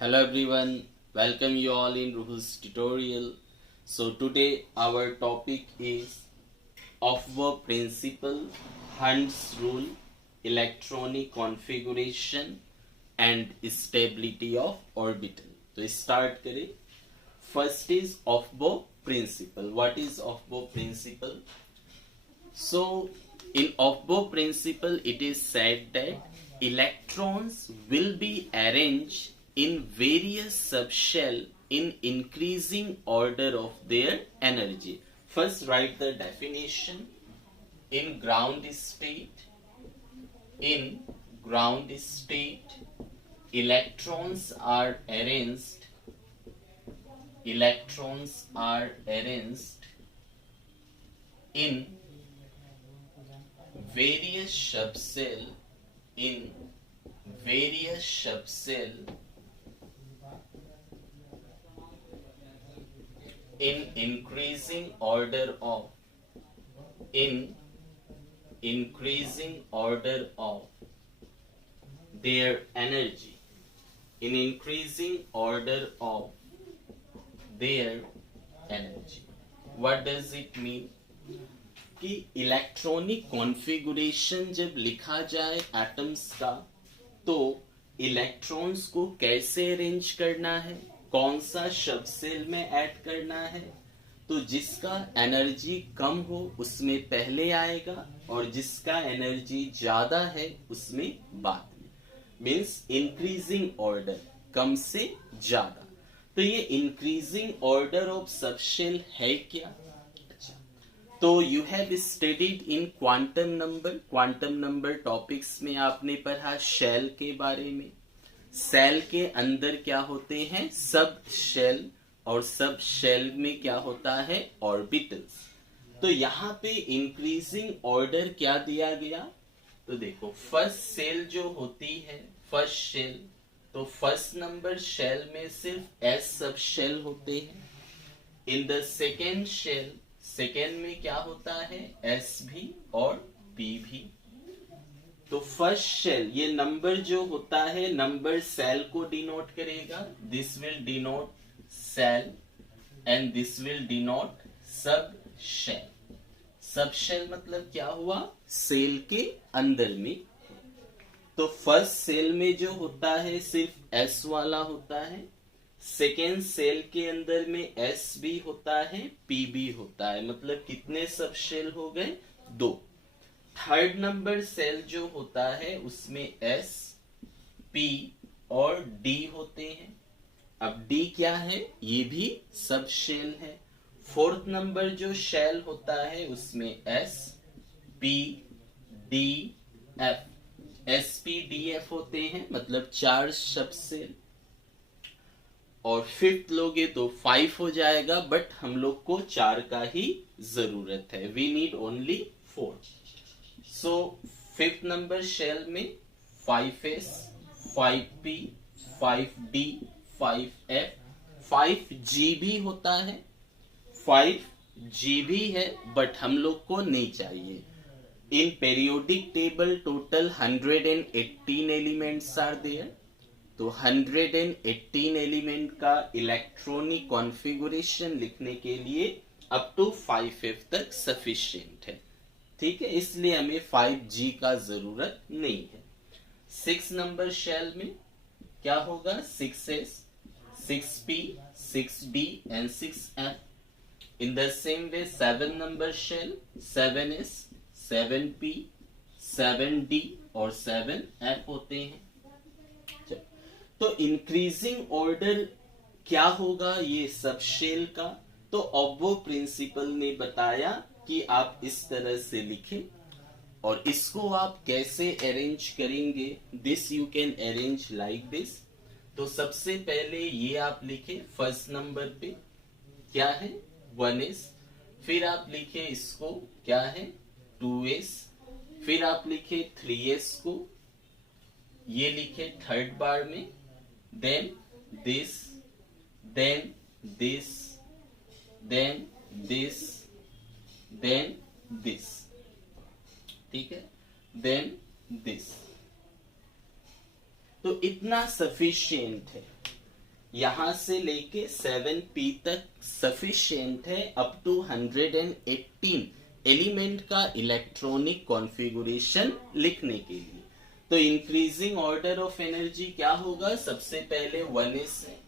Hello everyone, welcome you all in Ruhul's tutorial. So today our topic is Aufbau principle, Hund's rule, electronic configuration and stability of orbital. तो start करें. First is Aufbau principle. What is Aufbau principle? So in Aufbau principle it is said that electrons will be arranged in various subshell in increasing order of their energy. First write the definition. In ground state, electrons are arranged in various subshell in increasing order of their energy. In increasing order of their energy. What does it mean? कि electronic configuration जब लिखा जाए atoms का तो electrons को कैसे arrange करना है, कौन सा सब सेल में ऐड करना है. तो जिसका एनर्जी कम हो उसमें पहले आएगा और जिसका एनर्जी ज्यादा है उसमें बाद में. मीन्स इंक्रीजिंग ऑर्डर, कम से ज्यादा. तो ये इंक्रीजिंग ऑर्डर ऑफ सबशेल है क्या? तो you have studied in quantum number topics में आपने पढ़ा शेल के बारे में. सेल के अंदर क्या होते हैं? सब शेल, और सब शेल में क्या होता है? ऑर्बिटल्स. तो यहाँ पे इंक्रीजिंग ऑर्डर क्या दिया गया? तो देखो फर्स्ट सेल जो होती है, फर्स्ट शेल, तो फर्स्ट नंबर शेल में सिर्फ एस सब शेल होते हैं. In the second shell, second में क्या होता है? एस भी और पी भी. तो फर्स्ट शेल, ये नंबर जो होता है, नंबर सेल को डिनोट करेगा. This will denote shell and this will denote sub shell. Sub shell मतलब क्या हुआ? सेल के अंदर में. तो फर्स्ट सेल में जो होता है सिर्फ एस वाला होता है. सेकेंड सेल के अंदर में एस भी होता है, पी भी होता है. मतलब कितने सब शेल हो गए? 2. थर्ड नंबर सेल जो होता है उसमें एस, पी और डी होते हैं. अब डी क्या है? ये भी सब शेल है. फोर्थ नंबर जो शेल होता है उसमें S, P, D, F. S P D F होते हैं, मतलब 4 सब सेल. और फिफ्थ लोगे तो 5 हो जाएगा, बट हम लोग को 4 का ही जरूरत है. We need only 4. So fifth number shell में 5s, 5p, 5d, 5f, 5g भी होता है. 5g भी है बट हम लोग को नहीं चाहिए. In periodic table total 118 elements are there. तो 118 एलिमेंट का इलेक्ट्रॉनिक कॉन्फ़िगरेशन लिखने के लिए अप टू 5f तक सफिशिएंट है. ठीक है, इसलिए हमें 5g का जरूरत नहीं है. 6 नंबर शेल में क्या होगा? 6s, 6p, 6d and 6f. In the same way 7 number shell, 7s, 7p, 7d और 7f होते हैं. तो इंक्रीजिंग ऑर्डर क्या होगा ये सब शेल का? तो ऑब्बो प्रिंसिपल ने बताया कि आप इस तरह से लिखें. और इसको आप कैसे अरेंज करेंगे? This you can arrange like this. तो सबसे पहले ये आप लिखे फर्स्ट नंबर पे क्या है? 1s. फिर आप लिखे इसको क्या है? 2s. फिर आप लिखे 3s को, ये लिखे थर्ड बार में. then this, then this, then this, then this. ठीक है, then this. तो इतना सफिशिएंट है. यहां से लेके 7p तक सफिशिएंट है अप टू 118 एलिमेंट का इलेक्ट्रॉनिक कॉन्फ़िगरेशन लिखने के लिए। तो इंक्रीजिंग ऑर्डर ऑफ एनर्जी क्या होगा, सबसे पहले 1s है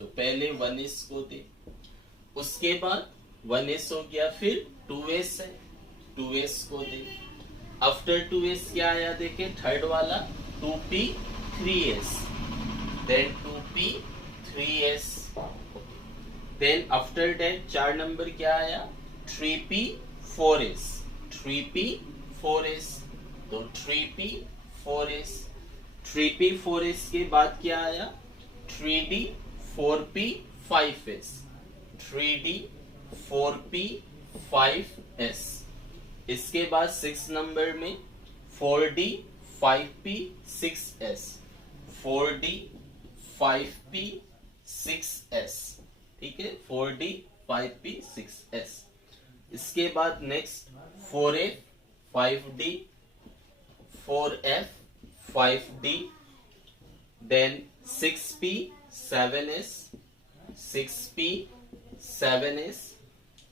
तो पहले 1s को दे, उसके बाद 1s हो गया, फिर 2s है 2s को दे, आफ्टर 2s क्या आया देखे थर्ड वाला 2p 3s, then 2p 3s, then after that 4 number क्या आया 3p 4s 3p 4s, तो 3p 4s 3p 4s के बाद क्या आया 3d 4p 5s 3d 4p 5s, इसके बाद 6 नंबर में 4d 5p 6s 4d 5p 6s, ठीक है 4d 5p 6s, इसके बाद next 4f 5d 4f 5d, then 6p 7s 6p 7s,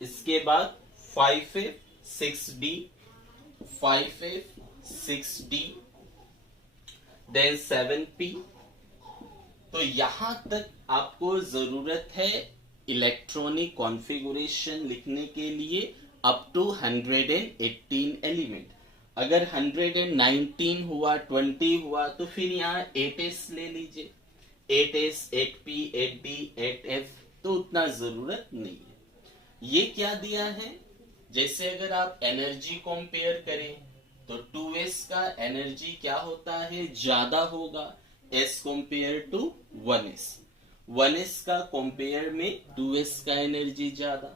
इसके बाद 5f 6d 5f 6d, then 7p। तो यहां तक आपको जरूरत है इलेक्ट्रॉनिक कॉन्फ़िगरेशन लिखने के लिए अप टू 118 एलिमेंट। अगर 119 हुआ 20 हुआ तो फिर यहाँ 8s ले लीजिए, 8s 8p 8d 8f, तो उतना जरूरत नहीं है। ये क्या दिया है, जैसे अगर आप एनर्जी कंपेयर करें तो 2s का एनर्जी क्या होता है ज्यादा होगा s compare to 1s, 1s का कंपेयर में 2s का एनर्जी ज्यादा,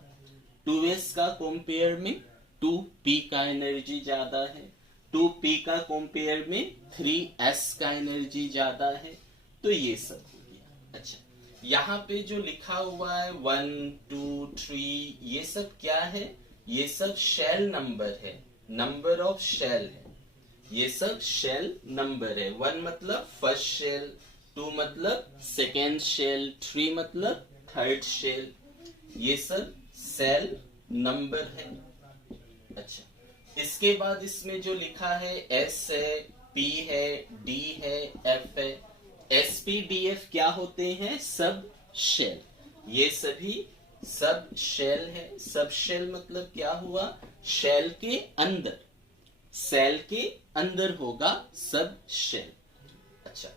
2s का कंपेयर में 2p का एनर्जी ज्यादा है, 2p का कंपेयर में 3s का एनर्जी ज्यादा है, तो ये सब हो गया। अच्छा, यहाँ पे जो लिखा हुआ है 1 2 3 ये सब क्या है, ये सब शेल नंबर है, नंबर ऑफ शेल है, ये सब शेल नंबर है। 1 मतलब फर्स्ट शेल, 2 मतलब सेकेंड शेल, 3 मतलब थर्ड शेल, ये सब शेल नंबर है। अच्छा, इसके बाद इसमें जो लिखा है S है, P है, D है, F है, SPDF क्या होते हैं, सब शेल, ये सभी सब शेल है। सब शेल मतलब क्या हुआ, शेल के अंदर, सेल के अंदर होगा सब शेल। अच्छा,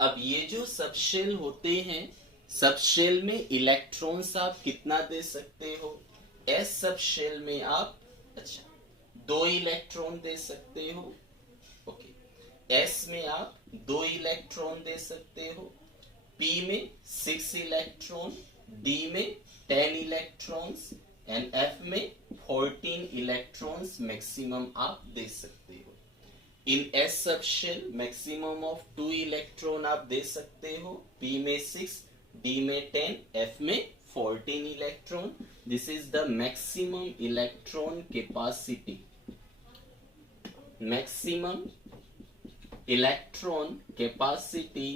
अब ये जो सब शेल होते हैं, सब शेल में इलेक्ट्रॉन्स आप कितना दे सकते हो, एस सब शेल में आप अच्छा 2 इलेक्ट्रॉन दे सकते हो, ओके, एस में आप 2 इलेक्ट्रॉन दे सकते हो, पी में 6 इलेक्ट्रॉन, डी में 10 इलेक्ट्रॉन्स एंड एफ में 14 इलेक्ट्रॉन्स मैक्सिमम आप दे सकते हो। इन एस सब शेल मैक्सिमम ऑफ 2 इलेक्ट्रॉन आप दे सकते हो, पी में 6, डी में 10, एफ में 14 electron. This is the maximum electron capacity, maximum electron capacity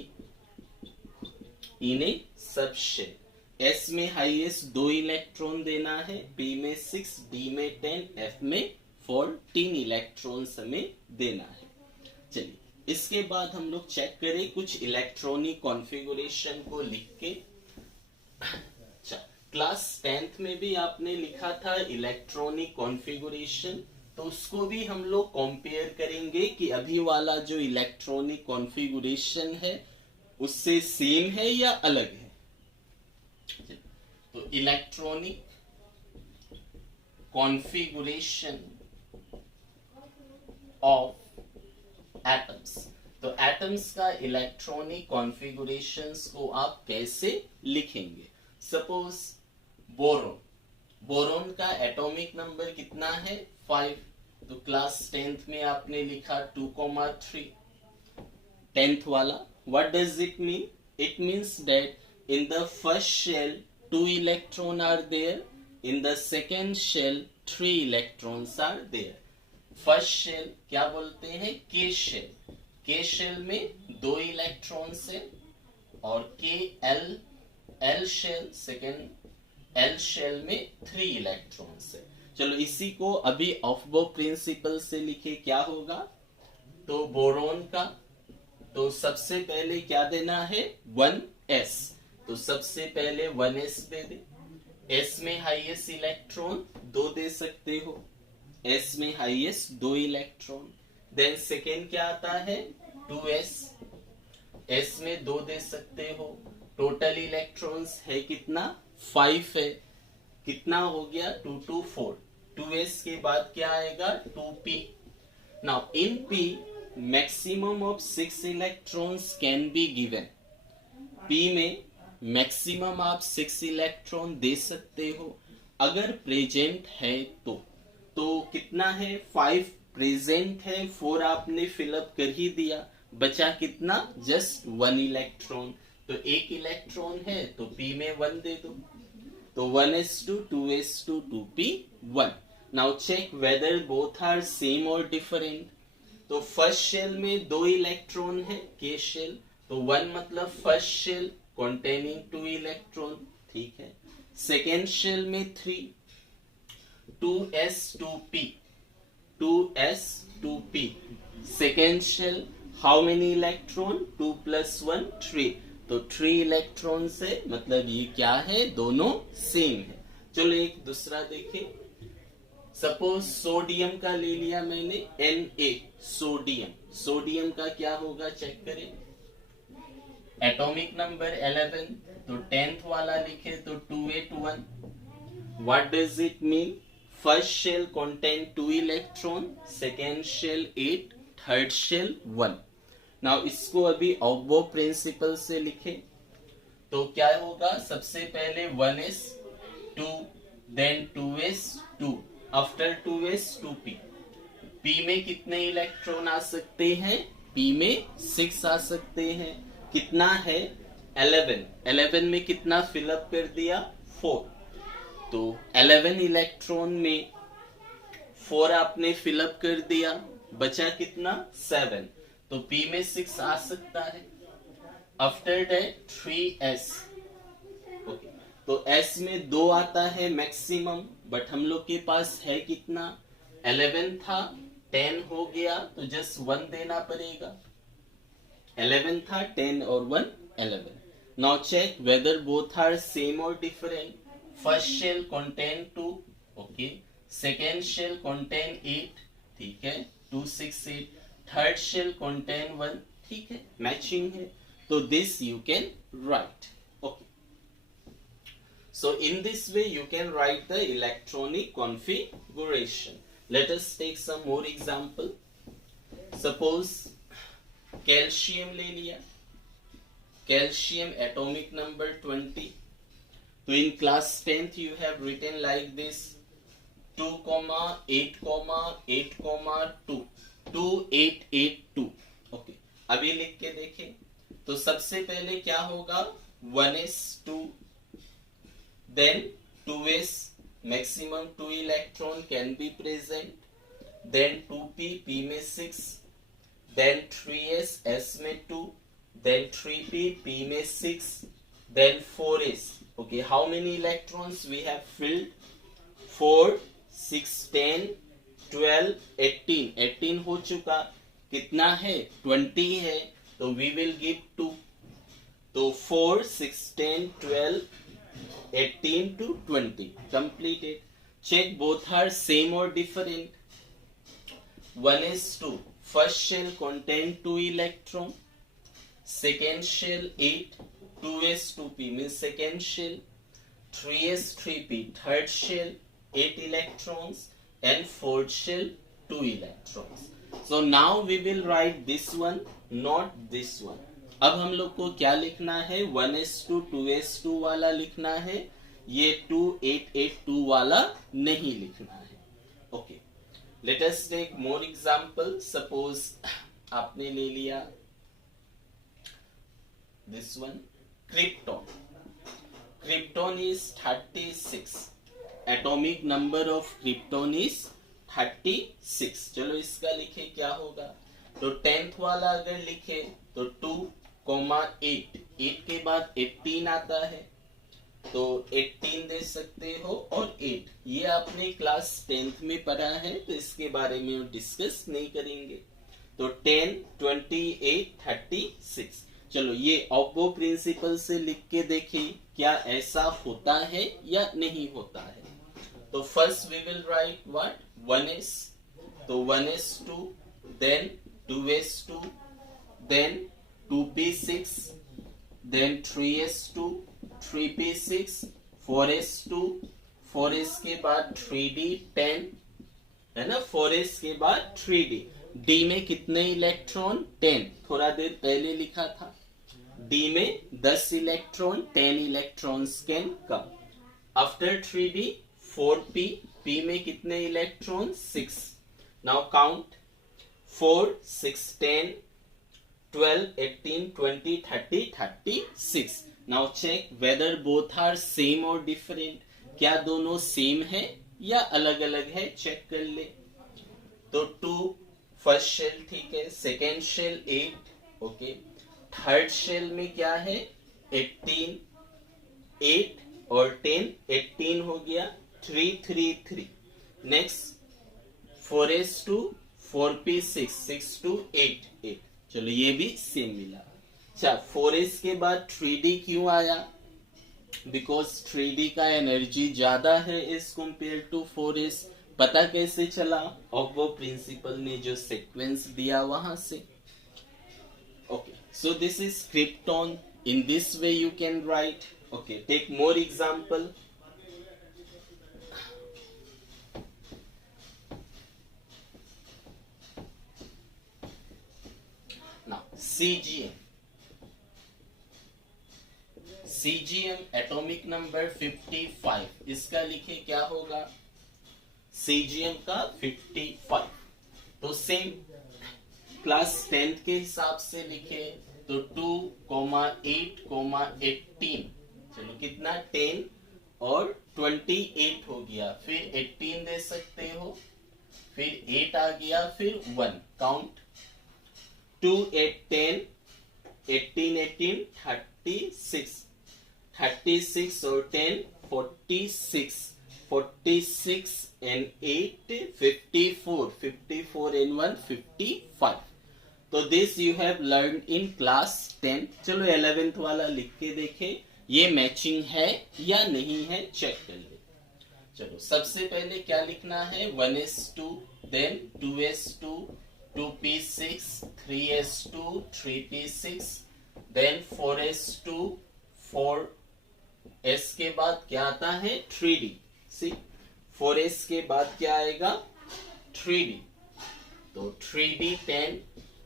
in a sub shell. S में हाईएस्ट 2 इलेक्ट्रॉन देना है, पी में 6, डी में 10, एफ में 14 इलेक्ट्रॉन्स हमें देना है। चलिए, इसके बाद हम लोग चेक करें कुछ इलेक्ट्रॉनिक कॉन्फ़िगरेशन को लिख के। अच्छा, क्लास 10th में भी आपने लिखा था इलेक्ट्रॉनिक कॉन्फ़िगरेशन, तो उसको भी हम लोग कंपेयर करेंगे कि अभी वाला जो इलेक्ट्रॉनिक कॉन्फ़िगरेशन है उससे सेम है या अलग है। तो इलेक्ट्रॉनिक कॉन्फ़िगरेशन ऑफ एटम्स, तो एटम्स का इलेक्ट्रॉनिक कॉन्फ़िगरेशंस को आप कैसे लिखेंगे। सपोज बोरोन, बोरोन का एटॉमिक नंबर कितना है 5, तो क्लास 10th में आपने लिखा 2,3, 10th वाला। What does it mean, it means that in the first shell 2 electrons are there, in the second shell 3 electrons are there। First shell क्या बोलते हैं, के शेल, के शेल में 2 इलेक्ट्रॉन्स है, और K L shell, second L shell में 3 electrons है। चलो इसी को अभी ऑफ-बो प्रिंसिपल से लिखे, क्या होगा? तो बोरोन का तो सबसे पहले क्या देना है? 1s। तो सबसे पहले 1s दे दे। s में हाईएस्ट इलेक्ट्रॉन 2 दे सकते हो, s में हाईएस्ट 2 इलेक्ट्रॉन। देन सेकेंड क्या आता है? 2s, s में 2 दे सकते हो। टोटल इलेक्ट्रॉन्स है कितना? 5 है। कितना हो गया? 2 2 4। 2s के बाद क्या आएगा? 2p। Now in p maximum of 6 electrons can be given. p में मैक्सिमम आप 6 इलेक्ट्रॉन दे सकते हो अगर प्रेजेंट है तो कितना है? 5 प्रेजेंट है, 4 आपने फिलअप कर ही दिया, बचा कितना? Just 1 electron. तो 1 इलेक्ट्रॉन है तो p में 1 दे दो। तो 1s2 2s2 2p 1। Now check whether both are same और डिफरेंट। तो फर्स्ट शेल में 2 इलेक्ट्रॉन है, के शेल, तो 1 मतलब फर्स्ट शेल containing 2 इलेक्ट्रॉन, ठीक है। सेकेंड शेल में 3, 2s 2p 2s 2p। Second shell how many electron? 2 + 1 3। तो 3 इलेक्ट्रॉन से मतलब ये क्या है? दोनों सेम है। चलो एक दूसरा देखें। सपोज सोडियम का ले लिया मैंने, Na सोडियम। सोडियम का क्या होगा? चेक करें। एटॉमिक नंबर 11, तो 10th वाला लिखे तो 281। What does it mean? First shell contain 2 electron, second shell 8, third shell 1। Now इसको अभी ऑफ-बो प्रिंसिपल से लिखे तो क्या होगा? सबसे पहले 1s 2, then 2s 2, after 2s 2p। p में कितने इलेक्ट्रॉन आ सकते हैं? p में 6 आ सकते हैं। कितना है? 11। 11 में कितना फिलअप कर दिया? 4। तो 11 इलेक्ट्रॉन में 4 आपने फिलअप कर दिया, बचा कितना? 7। तो p में 6 आ सकता है। After that 3s। ओके, तो s में 2 आता है मैक्सिमम, बट हम लोग के पास है कितना? 11 था, 10 हो गया तो जस्ट 1 देना पड़ेगा। 11 था, 10 और 1 11। Now check whether both are same और different. First shell contain 2, okay. Second shell contain 8, ठीक है, 2 6 8। थर्ड शेल कंटेन 1, ठीक है, मैचिंग है। तो this you can write, okay. So in this way you can write the electronic configuration. Let us take some more example. Suppose calcium ले लिया, calcium atomic number 20। तो in class 10th you have written like this 2, 8, 8, 2 2 8 8 2। Okay, अभी लिख के देखें तो सबसे पहले क्या होगा? 1s 2, then 2s maximum 2 electron can be present, then 2p p में 6, देन 3s s में 2, देन 3p p में 6, then 4s। okay, how many electrons we have filled? 4 6 10 12 18 18 हो चुका। कितना है? 20 है, तो we will give 2। तो 4 6 10 12 18 to 20 completed. Check both are same or different. 1s2 first shell contain 2 electron, second shell 8, 2s2p means second shell, 3s3p third shell 8 electrons, and fourth shell 2 electrons. So now we will write this one, not this one. अब हम लोग को क्या लिखना है? 1s2 2s2 वाला लिखना है, ये 2 8 8 2 वाला नहीं लिखना है। Okay, let us take more example. Suppose आपने ले लिया this one, krypton. Krypton is 36, atomic number of krypton is 36। चलो इसका लिखे क्या होगा? तो 10th वाला अगर लिखे तो 2, कोमा 8, 8 के बाद 18 आता है, तो 18 दे सकते हो, और 8 ये आपने क्लास 10th में पढ़ा है, तो इसके बारे में डिस्कस नहीं करेंगे। तो 10, 28, 36। चलो ये ऑब्बो प्रिंसिपल से लिख के देखिए क्या ऐसा होता है या नहीं होता है। तो first we will write what 1s, तो 1s2, then 2s2, then 2p6, then 3s2, 3p6, 4s2, 4s के बाद 3d 10 है ना, 4s के बाद 3d, d में कितने इलेक्ट्रॉन 10, थोड़ा देर पहले लिखा था, d में 10 electron, 10 electrons can come. After 3d 4p, p में कितने electron 6। Now count 4, 6, 10, 12, 18, 20, 30, 36। Now check whether both are same और डिफरेंट, क्या दोनों सेम है या अलग अलग है, चेक कर ले। तो 2 फर्स्ट शेल ठीक है, second shell 8, okay, third shell में क्या है 18, 8 और 10, 18 हो गया, 3, 3, 3। Next 4s2, 4p6, 6 to 8, 8। चलो ये भी सेम मिला। अच्छा 4s के बाद 3d क्यों आया, बिकॉज 3d का एनर्जी ज्यादा है एज कंपेयर टू 4s। पता कैसे चला, ऑब्बो प्रिंसिपल ने जो सीक्वेंस दिया वहां से। Okay, so this is krypton, in this way you can write. Okay, take more example. Now CGM, CGM atomic number 55, इसका लिखे क्या होगा, CGM का 55। तो सेम क्लास 10th के हिसाब से लिखे तो 2, 8, 18। चलो कितना 10 और 28 हो गया, फिर 18 दे सकते हो, फिर 8 आ गया, फिर 1, काउंट 2, 8, 10, 18, 18, 36, 36 और 10, 46, 46 and 8, 54, 54 and 1, 55। तो this you have learn in class 10। चलो 11th वाला लिख के देखे ये मैचिंग है या नहीं है, चेक कर ले। चलो सबसे पहले क्या लिखना है, 1s2, then 2s2, 2p6, 3s2, 3p6, then 4s2, 4s के बाद क्या आता है 3d। सी 4s के बाद क्या आएगा 3d, तो 3d 10,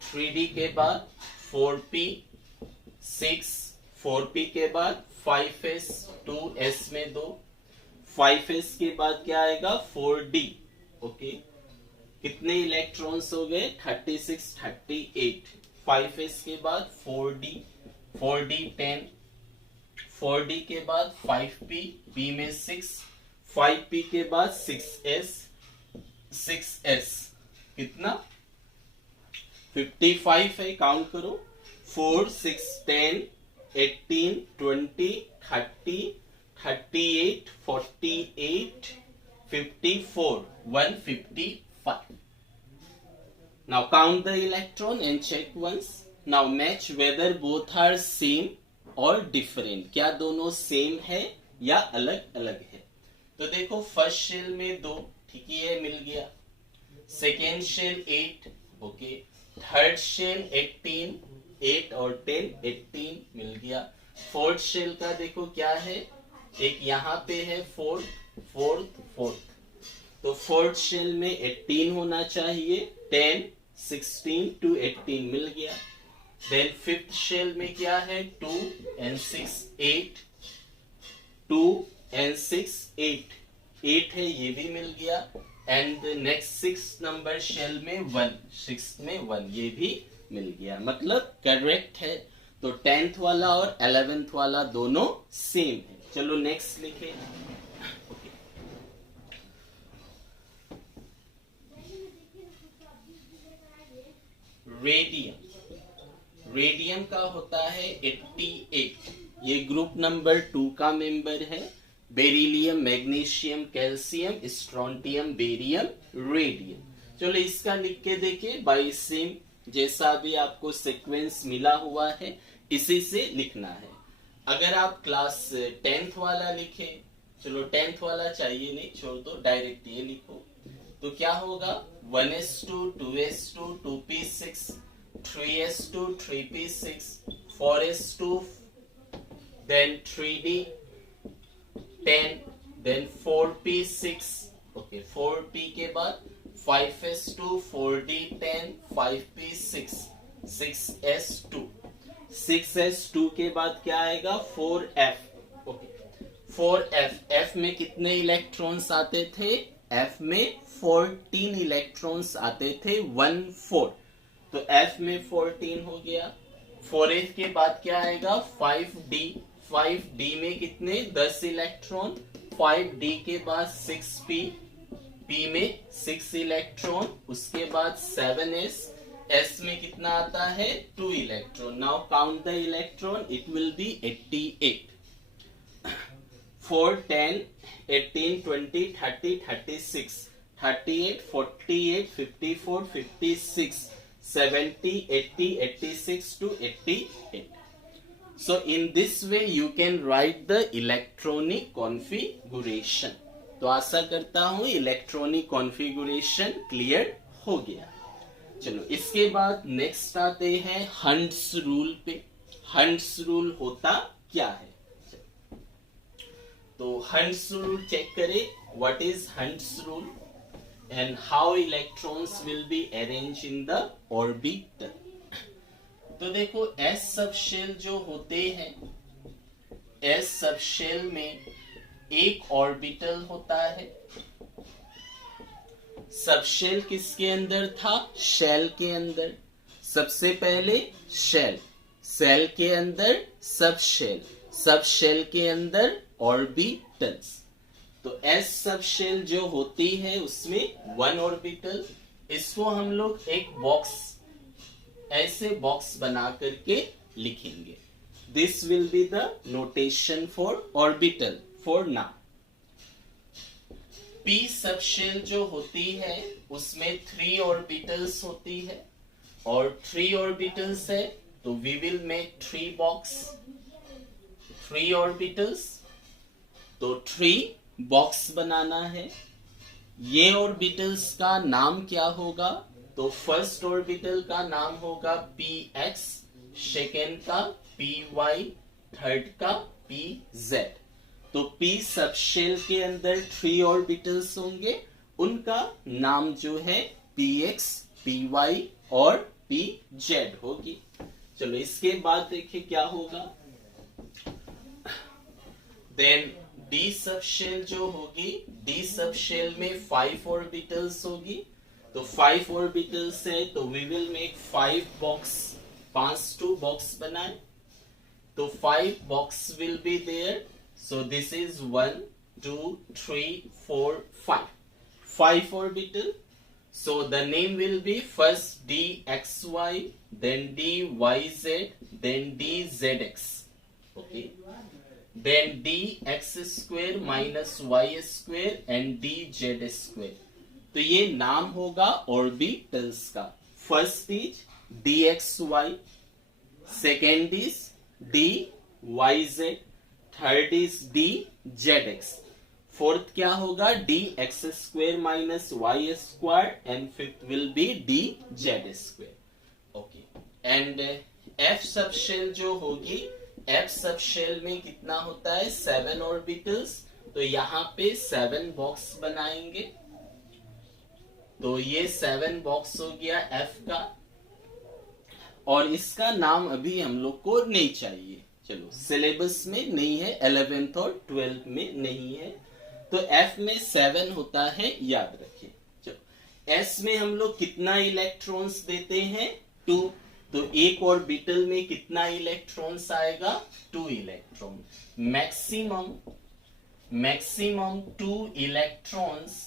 3d के बाद 4p 6, 4p के बाद 5s, 2s में 2, 5s के बाद क्या आएगा 4d। ओके, कितने इलेक्ट्रॉन्स हो गए 36, 38। 5s के बाद 4d, 4d 10, 4d के बाद 5p, p में 6, 5p के बाद 6s, 6s कितना 55 है, काउंट करो 4, 6, 10, 18, 20, 30, 38, 48, 54, 155। Now count the electron and check once. Now match whether both are same or different. क्या दोनों सेम है या अलग अलग है। तो देखो फर्स्ट शेल में 2, ठीक है मिल गया, second shell 8, okay, third shell 18, 8 और 10, 18 मिल गया। फोर्थ शेल का देखो क्या है, एक यहाँ पे है फोर्थ, तो फोर्थ शेल में 18 होना चाहिए, 10, 16 to 18 मिल गया। देन फिफ्थ शेल में क्या है 2 and 6, 8, 2 and 6, 8, 8 है, ये भी मिल गया। एंड नेक्स्ट 6 नंबर शेल में 1, 6 में 1, ये भी मिल गया, मतलब करेक्ट है। तो 10th वाला और 11th वाला दोनों सेम है। चलो नेक्स्ट लिखे, रेडियम। रेडियम का होता है 88, ये ग्रुप नंबर 2 का मेंबर है। Beryllium, magnesium, calcium, strontium, barium, radium. चलो इसका लिख के देखिए, बाई सेम जैसा भी आपको सीक्वेंस मिला हुआ है इसी से लिखना है। अगर आप क्लास 10th वाला लिखे, चलो 10th वाला चाहिए नहीं, छोड़ दो, डायरेक्ट ये लिखो, तो क्या होगा 1s2 2s2 2p6 3s2 3p6 4s2 then 3d 10 then 4p6 okay 4p के बाद 5s2 4d 10 5p6 6s2 6s2 के बाद क्या आएगा 4f ओके 4f f में कितने इलेक्ट्रॉन्स आते थे, f में 14 इलेक्ट्रॉन्स आते थे 1-4, तो f में 14 हो गया। 4f के बाद क्या आएगा 5d 5d में कितने 10 इलेक्ट्रॉन, 5d के बाद 6p p में 6 इलेक्ट्रॉन, उसके बाद 7s s में कितना आता है 2 electron. Now count the electron, it will B 88 4 10 18 20 30 36 38 48 54 56 70 80 86 to 88. So in this way you can write the electronic configuration. तो आशा करता हूं इलेक्ट्रॉनिक कॉन्फ़िगरेशन क्लियर हो गया। चलो इसके बाद नेक्स्ट आते हैं हंट्स रूल पे। हंट्स रूल होता क्या है, तो हंट्स रूल चेक करें, what is Hund's rule and how electrons will be arrange in the orbital. तो देखो एस सब शेल जो होते हैं, एस सब शेल में एक ऑर्बिटल होता है। सब शेल किसके अंदर था, शेल के अंदर। सबसे पहले शेल, सेल के अंदर सब शेल, सब शेल के अंदर ऑर्बिटल्स। तो एस सब शेल जो होती है उसमें 1 ऑर्बिटल, इसको हम लोग एक बॉक्स, ऐसे बॉक्स बना करके लिखेंगे। This will be the notation for orbital for now. P subshell जो होती है उसमें 3 ऑर्बिटल्स होती है, और 3 ऑर्बिटल्स है तो we will make 3 box, 3 orbitals, तो 3 बॉक्स बनाना है। ये ऑर्बिटल्स का नाम क्या होगा, तो फर्स्ट ऑर्बिटल का नाम होगा px, सेकेंड का py, थर्ड का pz। तो p सब शेल के अंदर 3 ऑर्बिटल्स होंगे, उनका नाम जो है px, py और pz होगी। चलो इसके बाद देखिए क्या होगा, देन d सब शेल जो होगी, d सब शेल में 5 ऑर्बिटल्स होगी, तो 5 ऑर्बिटल्स है तो we will make 5 box, 5 box बनाए, तो 5 box will be there. So this is 1 2 3 4 5 orbital. So the name will be first dxy, then dyz, then dzx. Okay. Then dx square minus y square and dz square. तो ये नाम होगा orbitals का। First is dxy, second is dyz, third is dzx, fourth क्या होगा dx square minus y square and fifth will be dz square. Okay, and f subshell जो होगी, f सब शेल में कितना होता है 7 ऑर्बिटल्स, तो यहाँ पे 7 बॉक्स बनाएंगे, तो ये 7 बॉक्स हो गया f का, और इसका नाम अभी हम लोग को नहीं चाहिए, चलो सिलेबस में नहीं है, 11th और 12th में नहीं है, तो f में 7 होता है, याद रखिए। चलो s में हम लोग कितना इलेक्ट्रॉन्स देते हैं 2, तो एक ऑर्बिटल में कितना इलेक्ट्रॉन्स आएगा 2 electron. Maximum 2 electrons,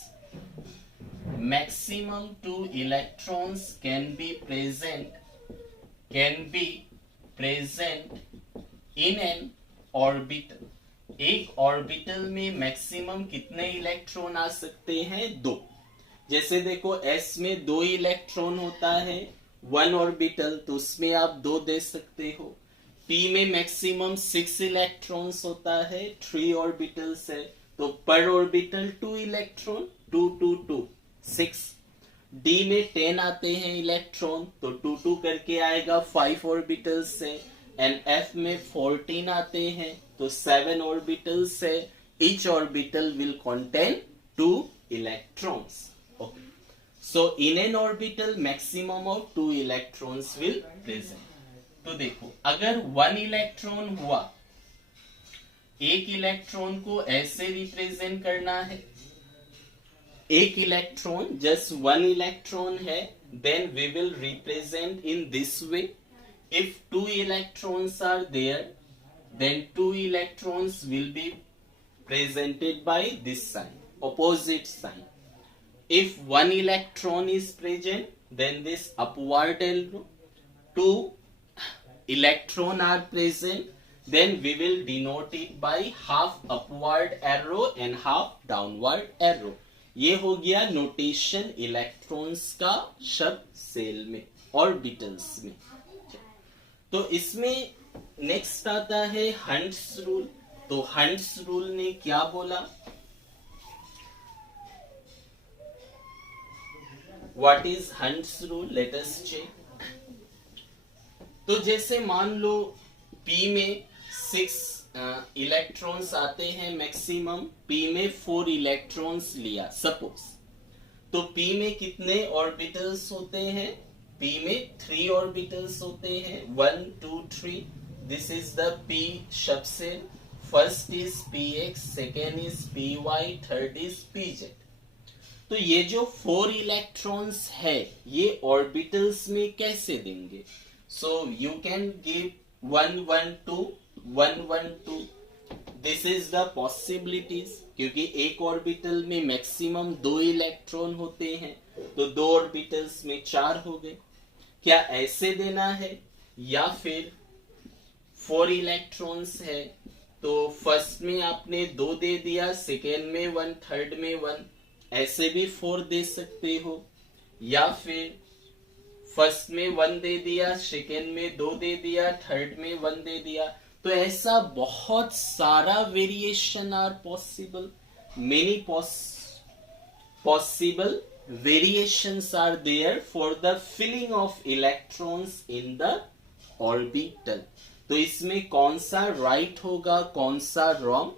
maximum 2 electrons can be present, can be present in an orbital. एक ऑर्बिटल में मैक्सिमम कितने इलेक्ट्रॉन आ सकते हैं? 2। जैसे देखो s में 2 इलेक्ट्रॉन होता है, 1 ऑर्बिटल, तो उसमें आप 2 दे सकते हो। p में मैक्सिमम 6 इलेक्ट्रॉन्स होता है, 3 ऑर्बिटल्स है, तो पर ऑर्बिटल 2 इलेक्ट्रॉन, 2 2 2 6। d में 10 आते हैं इलेक्ट्रॉन, तो 2 2 करके आएगा, 5 ऑर्बिटल्स है। एंड f में 14 आते हैं, तो 7 ऑर्बिटल्स है। Each orbital will contain 2 electrons. Okay, so in an orbital maximum of 2 electrons will present. तो देखो, अगर 1 इलेक्ट्रॉन हुआ, एक इलेक्ट्रॉन को ऐसे रिप्रेजेंट करना है, एक इलेक्ट्रॉन, जस्ट 1 इलेक्ट्रॉन है, then we will represent in this way. If 2 electrons are there, then 2 electrons will be presented by this sign, opposite sign. If 1 electron is present, then this upward arrow. 2 electron are present, then we will denote it by half upward arrow and half downward arrow. ये हो गया notation electrons का शब्द cell में, orbitals में। तो इसमें next आता है हंट्स रूल। तो हंट्स रूल ने क्या बोला? What is Hund's rule? Let us check. तो जैसे मान लो p में 6 इलेक्ट्रॉन्स आते हैं मैक्सिमम, p में 4 इलेक्ट्रॉन्स लिया सपोज, तो p में कितने ऑर्बिटल्स होते हैं? p में 3 ऑर्बिटल्स होते हैं, 1 2 3। This is the p subshell. First is px, second is py, third is pz। तो ये जो 4 इलेक्ट्रॉन्स है, ये ऑर्बिटल्स में कैसे देंगे? So you can give 1 1 2 1 1 2। This is the possibilities, क्योंकि एक ऑर्बिटल में मैक्सिमम 2 इलेक्ट्रॉन होते हैं, तो 2 ऑर्बिटल्स में 4 हो गए। क्या ऐसे देना है, या फिर 4 इलेक्ट्रॉन्स है, तो फर्स्ट में आपने 2 दे दिया, सेकेंड में 1, थर्ड में 1, ऐसे भी 4 दे सकते हो। या फिर फर्स्ट में 1 दे दिया, सेकेंड में 2 दे दिया, थर्ड में 1 दे दिया। तो ऐसा बहुत सारा variation are possible, many possible variations are there for the filling of electrons in the orbital। तो इसमें कौन सा राइट होगा, कौन सा रॉन्ग,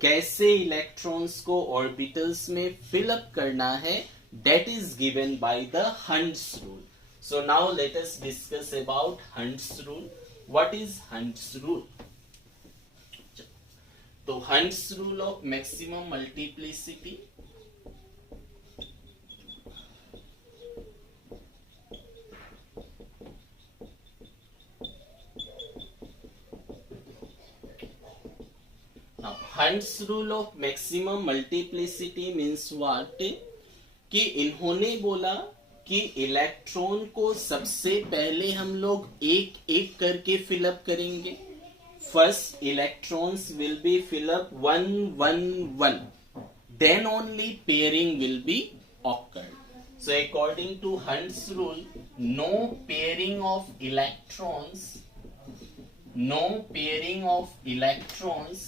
कैसे इलेक्ट्रॉन्स को ऑर्बिटल्स में फिल अप करना है, that is given by the Hund's rule. So now let us discuss about Hund's rule. What is Hund's rule? तो Hund's rule of maximum multiplicity, Hund's rule of maximum multiplicity means what? कि इन्होंने बोला कि electron को सबसे पहले हम लोग एक एक करके फिलअप करेंगे। First electrons will be fill up 1 1 1, then only pairing will be occurred. So according to Hund's rule, no pairing of electrons, no pairing of electrons,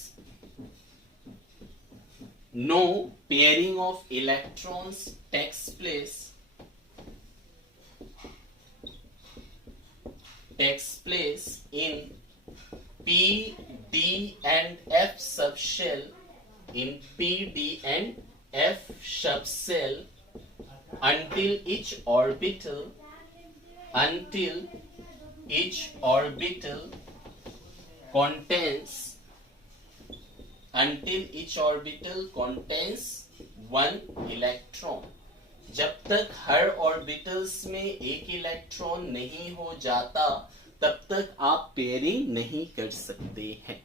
no pairing of electrons takes place in p, d and f subshell, in p, d and f subshell until each orbital contains one electron। जब तक हर orbitals में एक electron नहीं हो जाता, तब तक आप पेयरिंग नहीं कर सकते हैं।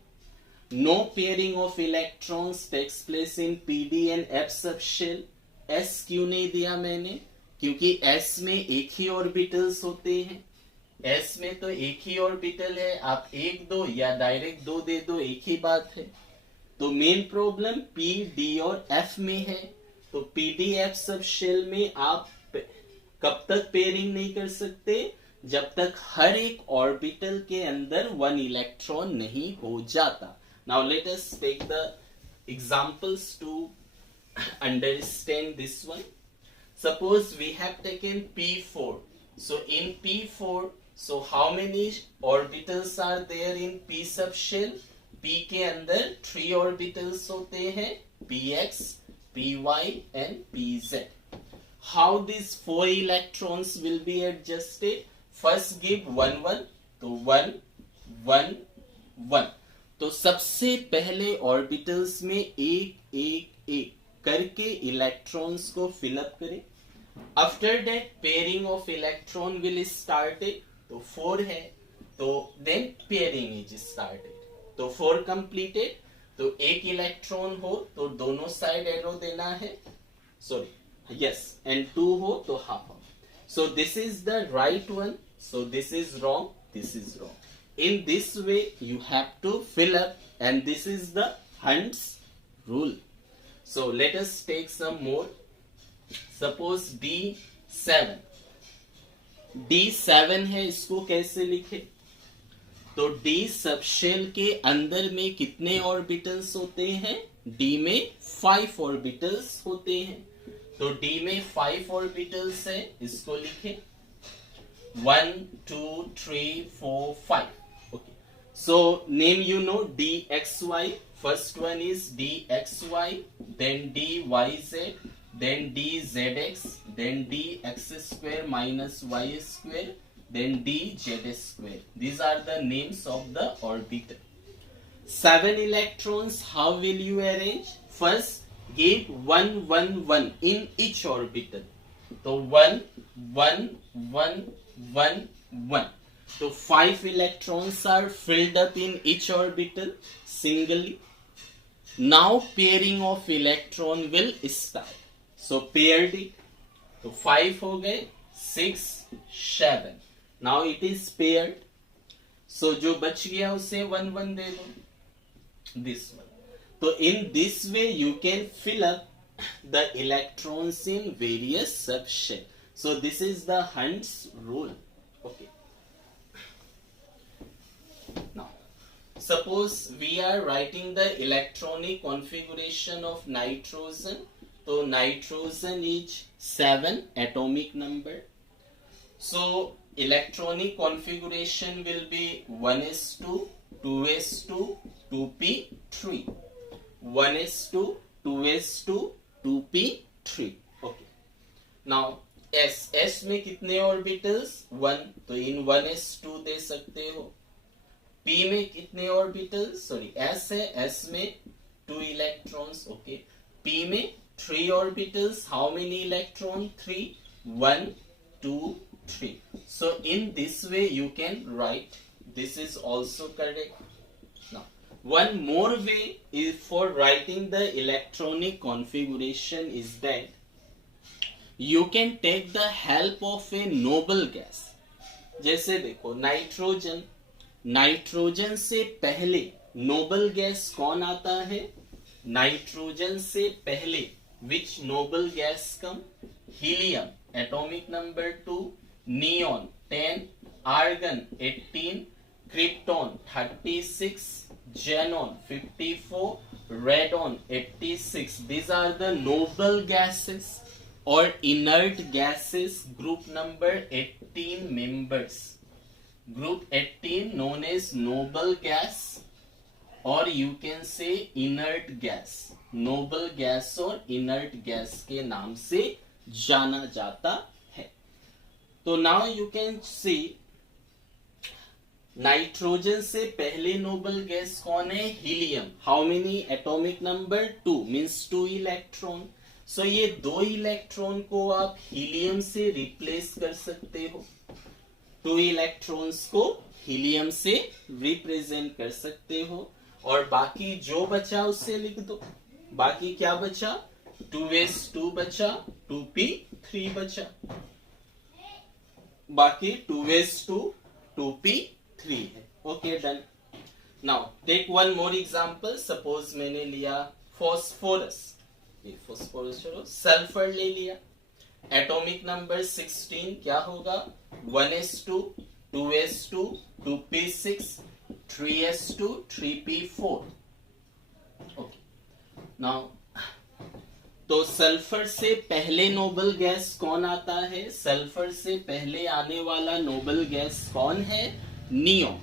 No pairing of electrons takes place in p, d and f subshell. S क्यों नहीं दिया मैंने? क्योंकि एस में एक ही ऑर्बिटल्स होते हैं, एस में तो एक ही ऑर्बिटल है, आप एक दो या डायरेक्ट दो दे दो, एक ही बात है। तो मेन प्रॉब्लम पी डी और एफ में है। तो पीडीएफ सब शेल में आप कब तक पेयरिंग नहीं कर सकते, जब तक हर एक ऑर्बिटल के अंदर वन इलेक्ट्रॉन नहीं हो जाता। Now let us take the examples to understand this one. Suppose we have taken P4. So in P4, so how many orbitals are there in P subshell? P के अंदर 3 orbitals होते हैं, Px, Py and Pz. How these 4 electrons will be adjusted? First give 1 1, तो 1 1 1. तो सबसे पहले orbitals में एक एक एक करके इलेक्ट्रॉन्स को फिलअप करें। After that pairing of electron will started. तो 4 है, तो देन पेयरिंग इज स्टार्टेड। तो 4 कंप्लीटेड, तो एक इलेक्ट्रॉन हो तो दोनों साइड एरो देना है, सॉरी यस, एंड 2 हो तो half half. So this is the right one, so this is wrong, this is wrong. In this way you have to fill up, and this is the Hund's rule. So let us take some more. Suppose D7. D7 है, इसको कैसे लिखे? तो D subshell के अंदर में कितने orbitals होते हैं? D में 5 ऑर्बिटल्स होते हैं। तो D में 5 ऑर्बिटल्स है, इसको लिखे 1 2 3 4 5. Okay. So name you know DXY. First one is DXY, then DYZ, then DZX, then DX square minus Y square, then DZ square. These are the names of the orbital. 7 electrons, how will you arrange? First, give 1 1 1 in each orbital. So 1 1 1 1 1. So 5 electrons are filled up in each orbital singly. Now pairing of electron will start. So paired it. तो 5 हो गए, 6 7. Now it is paired. So जो बच गया उसे 1 1 दे दो. This one. तो in this way you can fill up the electrons in various subshell. So this is the Hund's rule. Okay. Now suppose we are writing the electronic configuration of nitrogen. So nitrogen is 7 atomic number. So electronic configuration will be 1s2 2s2 2p3, 1s2 2s2 2p3. Okay. Now s में कितने orbitals? 1, तो इन 1s2 दे सकते हो। P में कितने orbitals? Sorry S है, S में 2 electrons. Okay, P में 3 orbitals. How many electron? 3, 1 2 3. So in this way you can write. This is also correct. Now one more way is for writing the electronic configuration is that you can take the help of a noble gas. जैसे देखो nitrogen, nitrogen से पहले noble gas कौन आता है? Nitrogen से पहले which noble gas come? Helium, atomic number 2, neon 10, argon 18, krypton 36, xenon 54, radon 86. These are the noble gases or inert gases, group number 18 members. Group 18 known as noble gas, or you can say inert gas. Noble gas और inert gas के नाम से जाना जाता है। तो now you can see nitrogen से पहले नोबल गैस कौन है? Helium. How many? Atomic number 2 means 2 electron. So ये 2 इलेक्ट्रॉन को आप हीलियम से रिप्लेस कर सकते हो। 2 इलेक्ट्रॉन्स को हीलियम से रिप्रेजेंट कर सकते हो, और बाकी जो बचा उससे लिख दो। बाकी क्या बचा? 2s2 बचा, 2p3 बचा, बाकी 2s2 2p3 है। Okay done. Now take one more example. Suppose मैंने लिया फॉस्फोरस, फॉस्फोरस छोड़ो, सल्फर ले लिया। एटॉमिक नंबर 16 क्या होगा? 1s2 2s2 2p6 3s2 3p4। Okay now तो सल्फर से पहले नोबल गैस कौन आता है? सल्फर से पहले आने वाला नोबल गैस कौन है? Neon.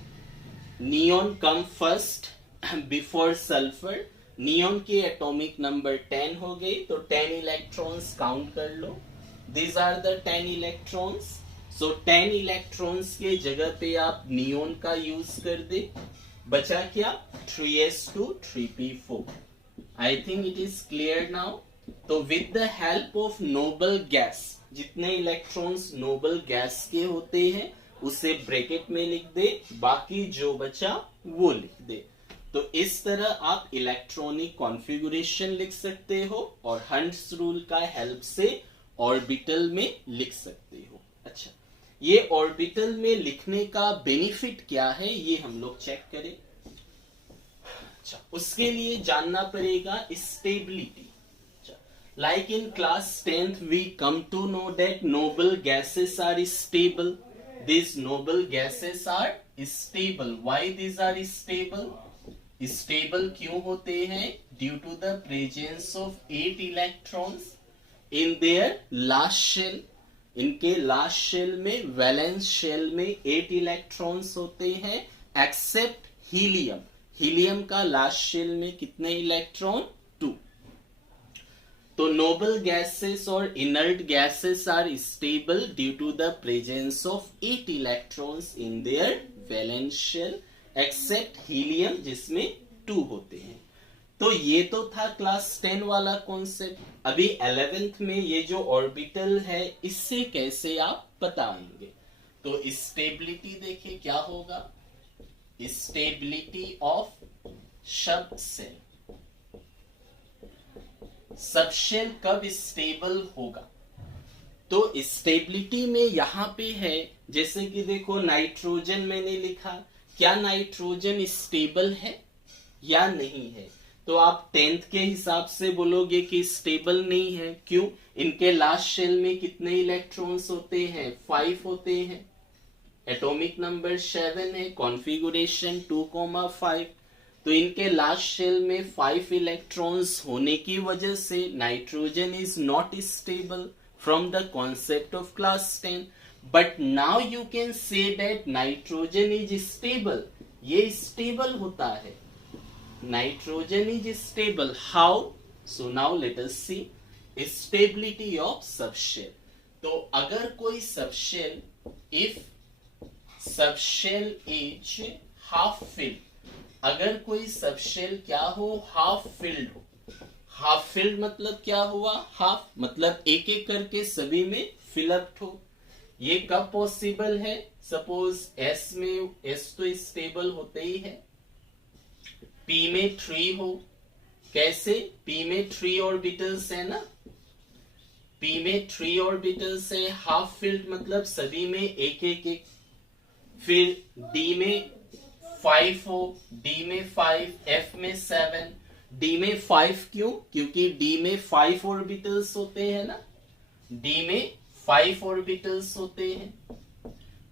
Neon come first before sulphur. Neon की एटॉमिक नंबर 10 हो गई, तो 10 इलेक्ट्रॉन्स काउंट कर लो। These are the 10 electrons. So 10 electrons के जगह पे आप नियोन का यूज कर दे। बचा क्या? 3s2 3p4। I think it is clear now. तो with the help of noble gas, जितने इलेक्ट्रॉन्स नोबल गैस के होते हैं उसे ब्रैकेट में लिख दे, बाकी जो बचा वो लिख दे। तो इस तरह आप इलेक्ट्रॉनिक कॉन्फ़िगरेशन लिख सकते हो और हंट्स रूल का हेल्प से ऑर्बिटल में लिख सकते हो। अच्छा, ये ऑर्बिटल में लिखने का बेनिफिट क्या है ये हम लोग चेक करें। अच्छा, उसके लिए जानना पड़ेगा stability. Like in class 10th, we come to know that noble gases are stable. These noble gases are stable. Why these are stable? Stable क्यों होते हैं? Due to the presence of 8 electrons in their last shell. इनके last shell में, valence shell में 8 electrons होते हैं, except helium. Helium का last shell में कितने इलेक्ट्रॉन? 2। तो नोबल गैसेस और inert gases are stable due to the presence of 8 electrons in their valence shell, except helium जिसमें 2 होते हैं। तो ये तो था क्लास 10 वाला कॉन्सेप्ट। अभी 11th में ये जो ऑर्बिटल है इससे कैसे आप बताएंगे। तो स्टेबिलिटी देखिए क्या होगा। स्टेबिलिटी ऑफ सब सेल। सबशेल कब स्टेबल होगा? तो स्टेबिलिटी में यहां पे है, जैसे कि देखो नाइट्रोजन मैंने लिखा, क्या नाइट्रोजन स्टेबल है या नहीं है? तो आप 10th के हिसाब से बोलोगे कि स्टेबल नहीं है। क्यों? इनके लास्ट शेल में कितने इलेक्ट्रॉन्स होते हैं? 5 होते हैं। एटॉमिक नंबर 7 है, कॉन्फ़िगरेशन 2,5। तो इनके लास्ट शेल में 5 इलेक्ट्रॉन्स होने की वजह से nitrogen is not stable from the concept of class 10। But now you can say that nitrogen is stable. ये स्टेबल होता है, nitrogen is stable. How? So now let us see stability of subshell. तो अगर कोई subshell, if subshell is half filled, अगर कोई subshell क्या हो? हाफ फिल्ड हो। हाफ फिल्ड मतलब क्या हुआ? हाफ मतलब एक एक करके सभी में फिलअप हो। ये कब पॉसिबल है? सपोज एस में, एस तो स्टेबल होते ही है। पी में 3 हो। कैसे? पी में 3 ऑर्बिटल्स है ना, पी में 3 ऑर्बिटल्स है। हाफ फिल्ड मतलब सभी में एक एक एक। फिर डी में 5 हो, डी में 5, एफ में 7। डी में 5 क्यों? क्योंकि डी में 5 ऑर्बिटल्स होते हैं ना, डी में 5 ऑर्बिटल्स होते हैं।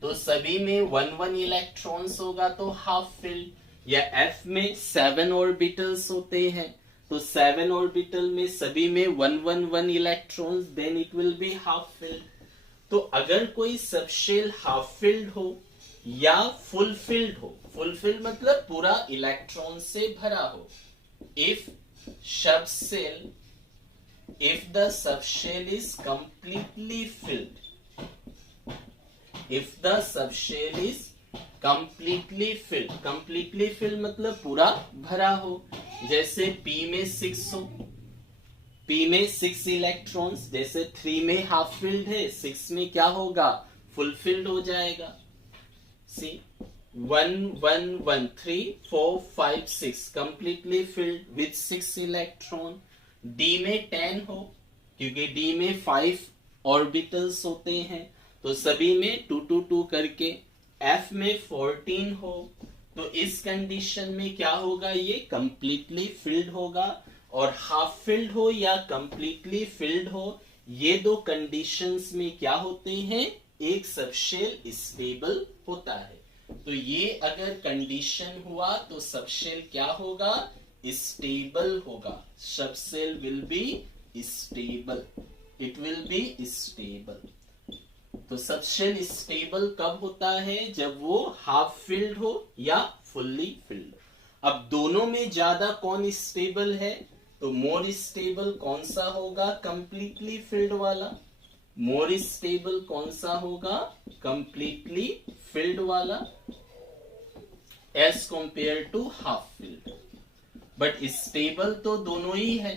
तो सभी में 1 इलेक्ट्रॉन्स होगा तो हाफ फिल्ड। या एफ में 7 ऑर्बिटल्स होते हैं, तो 7 ऑर्बिटल में सभी में 1 electrons, then it will be half filled. तो अगर कोई सबशेल हाफ फिल्ड हो या फुल फिल्ड हो, फुल फिल्ड मतलब पूरा इलेक्ट्रॉन से भरा हो। If subshell, if the subshell is completely filled, if the subshell is completely filled, completely filled मतलब पूरा भरा हो। जैसे पी में 6 हो, पी में 6 इलेक्ट्रॉन्स, जैसे 3 में हाफ फिल्ड है, 6 में क्या होगा? फुल फिल्ड हो जाएगा। सी 1 1 1 3 4 5 6 completely filled with 6 electron. D में 10 हो, क्योंकि डी में 5 ऑर्बिटल्स होते हैं, तो सभी में 2 2 2 करके F में 14 हो तो इस कंडीशन में क्या होगा, ये कंप्लीटली फिल्ड होगा, और हाफ फिल्ड हो या कंप्लीटली फिल्ड हो, ये दो कंडीशंस में क्या होते हैं, एक सबशेल स्टेबल होता है। तो ये अगर कंडीशन हुआ तो सबशेल क्या होगा, स्टेबल होगा। Subshell will be stable, it will be stable. तो सबशेल स्टेबल कब होता है, जब वो हाफ फिल्ड हो या फुल्ली फिल्ड। अब दोनों में ज्यादा कौन स्टेबल है, तो मोर स्टेबल कौन सा होगा, कंप्लीटली फिल्ड वाला। मोर स्टेबल कौन सा होगा, कंप्लीटली फिल्ड वाला, as compare to half filled. But stable तो दोनों ही है,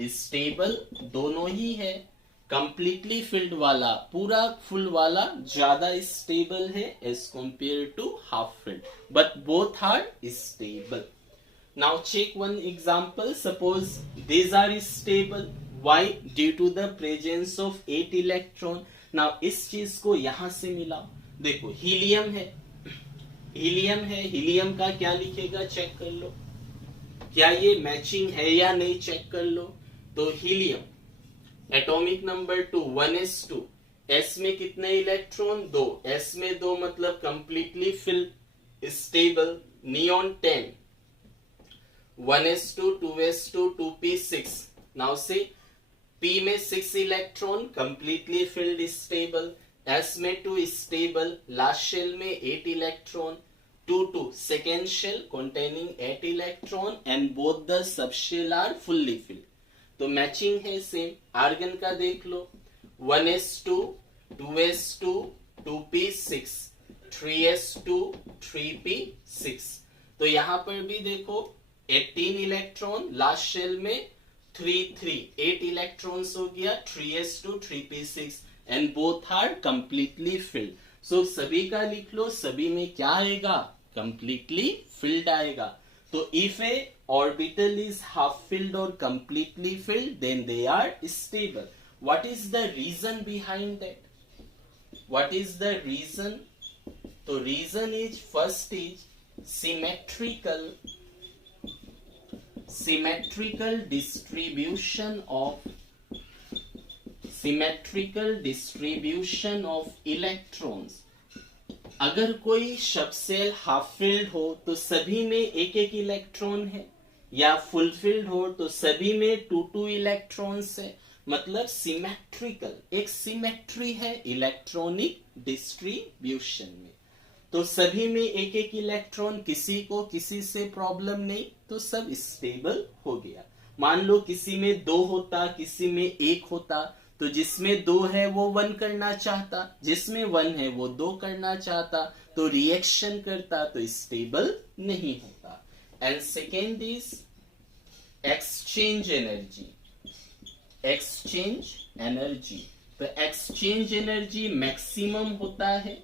स्टेबल दोनों ही है। कंप्लीटली फिल्ड वाला, पूरा फुल वाला ज्यादा स्टेबल है as compare to half filled, but both are stable. Now check one example, suppose these are stable, why, due to the presence of 8 electron. Now इस चीज को यहां से मिलाओ, देखो हीलियम है, हीलियम है, हीलियम का क्या लिखेगा चेक कर लो, क्या ये मैचिंग है या नहीं चेक कर लो। तो helium atomic number 2 1s2, s में कितने इलेक्ट्रॉन, 2, s में 2 मतलब completely filled stable. Neon 10 1s2 2s2 2p6, now से p में 6 electron completely filled stable, s में 2 स्टेबल, लास्ट शेल में 8 electron, 2 second shell containing 8 electron and both the subshell are fully filled. तो matching है same. Argon का देख लो, 1s2 2s2 2p6 3s2 3p6। तो यहां पर भी देखो 18 इलेक्ट्रॉन, लास्ट शेल में 8 इलेक्ट्रॉन्स हो गया, 3s2 3p6 and both are completely filled. So सभी का लिख लो, सभी में क्या आएगा, कंप्लीटली फिल्ड आएगा। तो if A orbital is half filled or completely filled, then they are stable. What is the reason behind that? What is the reason? So reason is, first is symmetrical distribution of electrons। अगर कोई subshell half filled हो तो सभी में एक एक electron है, या फुल फिल्ड हो तो सभी में 2 इलेक्ट्रॉन्स है, मतलब सिमेट्रिकल, एक सिमेट्री है इलेक्ट्रॉनिक डिस्ट्रीब्यूशन में। तो सभी में एक एक इलेक्ट्रॉन, किसी को किसी से प्रॉब्लम नहीं, तो सब स्टेबल हो गया। मान लो किसी में 2 होता, किसी में 1 होता, तो जिसमें 2 है वो 1 करना चाहता, जिसमें 1 है वो 2 करना चाहता, तो रिएक्शन करता, तो स्टेबल नहीं होता। And second is exchange energy. तो एक्सचेंज एनर्जी मैक्सिमम होता है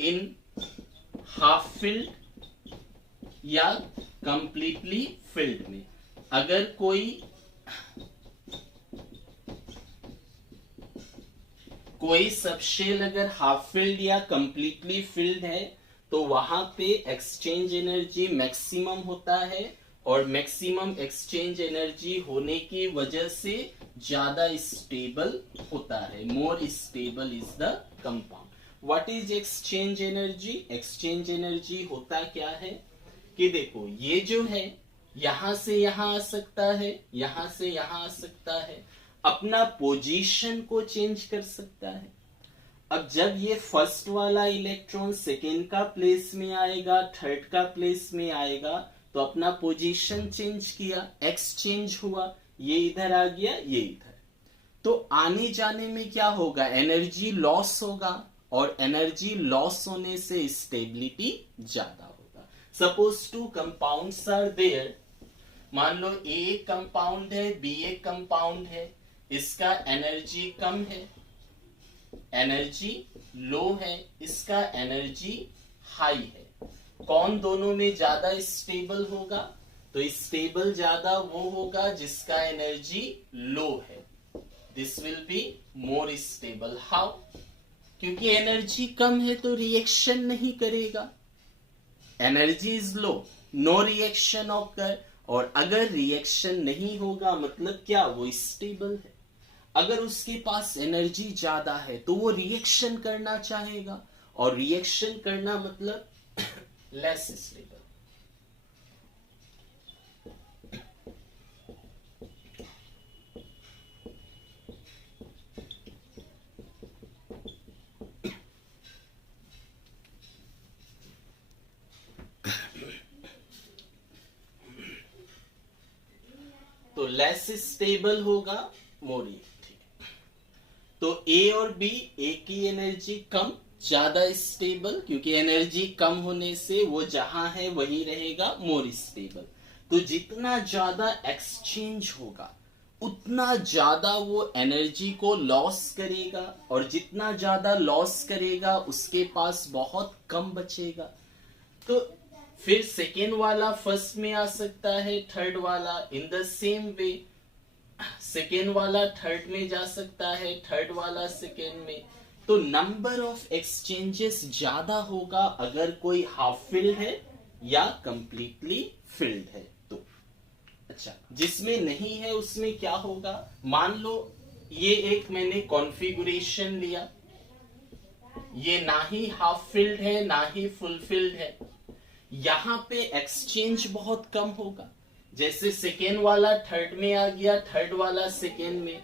इन हाफ फिल्ड या कंप्लीटली फिल्ड में। अगर कोई सबशेल अगर हाफ फिल्ड या कंप्लीटली फिल्ड है तो वहां पे एक्सचेंज एनर्जी मैक्सिमम होता है, और मैक्सिमम एक्सचेंज एनर्जी होने की वजह से ज्यादा स्टेबल होता है, more stable is the compound. What is exchange energy? Exchange energy होता क्या है कि देखो ये जो है यहां से यहां आ सकता है, यहां से यहां आ सकता है, अपना पोजीशन को चेंज कर सकता है। अब जब ये फर्स्ट वाला इलेक्ट्रॉन सेकेंड का प्लेस में आएगा, थर्ड का प्लेस में आएगा, तो अपना पोजीशन चेंज किया, एक्सचेंज हुआ, ये इधर आ गया, ये इधर। तो आने जाने में क्या होगा, एनर्जी लॉस होगा, और एनर्जी लॉस होने से स्टेबिलिटी ज्यादा होगा। सपोज 2 कंपाउंड्स आर देयर, मान लो ए एक कंपाउंड है, बी एक कंपाउंड है, इसका एनर्जी कम है, एनर्जी लो है, इसका एनर्जी हाई है। कौन दोनों में ज्यादा स्टेबल होगा? तो स्टेबल ज्यादा वो होगा जिसका एनर्जी लो है, this will be more stable. How? क्योंकि एनर्जी कम है तो रिएक्शन नहीं करेगा। Energy is low, no reaction occur. और अगर रिएक्शन नहीं होगा मतलब क्या, वो स्टेबल है। अगर उसके पास एनर्जी ज्यादा है तो वो रिएक्शन करना चाहेगा, और रिएक्शन करना मतलब लेस स्टेबल। तो लेस स्टेबल होगा, मोर ठीक। तो ए और बी, ए की एनर्जी कम, ज्यादा स्टेबल, क्योंकि एनर्जी कम होने से वो जहां है वही रहेगा, मोर स्टेबल। तो जितना ज्यादा एक्सचेंज होगा उतना ज्यादा वो एनर्जी को लॉस करेगा, और जितना ज्यादा लॉस करेगा उसके पास बहुत कम बचेगा। तो फिर सेकेंड वाला फर्स्ट में आ सकता है, थर्ड वाला इन द सेम वे, सेकेंड वाला थर्ड में जा सकता है, थर्ड वाला सेकेंड में। तो नंबर ऑफ एक्सचेंजेस ज्यादा होगा अगर कोई हाफ फिल्ड है या कंप्लीटली फिल्ड है तो। अच्छा, जिसमें नहीं है उसमें क्या होगा, मान लो ये एक मैंने कॉन्फ़िगरेशन लिया, ये ना ही हाफ फिल्ड है ना ही फुल फिल्ड है, यहां पे एक्सचेंज बहुत कम होगा। जैसे सेकेंड वाला थर्ड में आ गया, थर्ड वाला सेकेंड में,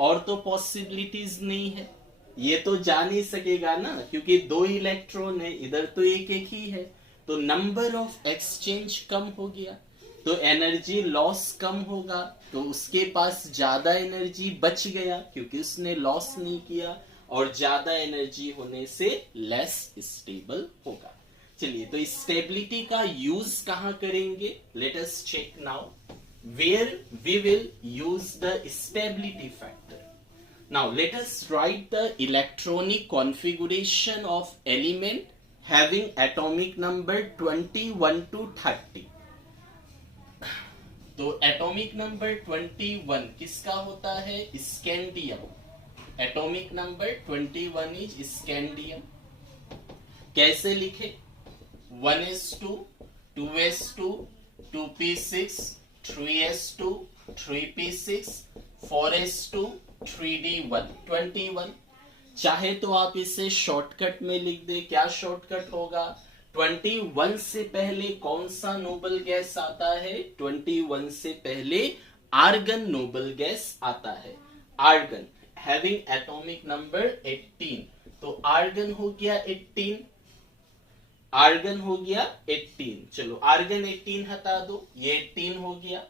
और तो पॉसिबिलिटीज नहीं है, ये तो जा नहीं सकेगा ना, क्योंकि दो इलेक्ट्रॉन है, इधर तो एक एक ही है। तो नंबर ऑफ एक्सचेंज कम हो गया तो एनर्जी लॉस कम होगा, तो उसके पास ज्यादा एनर्जी बच गया क्योंकि उसने लॉस नहीं किया, और ज्यादा एनर्जी होने से लेस स्टेबल होगा। चलिए, तो स्टेबिलिटी का यूज कहां करेंगे, let us check now where we will use the stability factor. Now let us write the electronic configuration of element having atomic number 21 to 30। तो एटॉमिक नंबर 21 किसका होता है, scandium. Atomic number 21 is scandium. कैसे लिखे, 1s2, 2s2, 2p6, 3s2, 3p6, 4s2, 3d1, 21। चाहे तो आप इसे शॉर्टकट में लिख दे, क्या शॉर्टकट होगा, 21 से पहले कौन सा नोबल गैस आता है, 21 से पहले आर्गन नोबल गैस आता है। आर्गन हैविंग एटॉमिक नंबर 18, तो आर्गन हो गया 18, आर्गन हो गया 18। चलो आर्गन 18 हटा दो, ये 18 हो गया,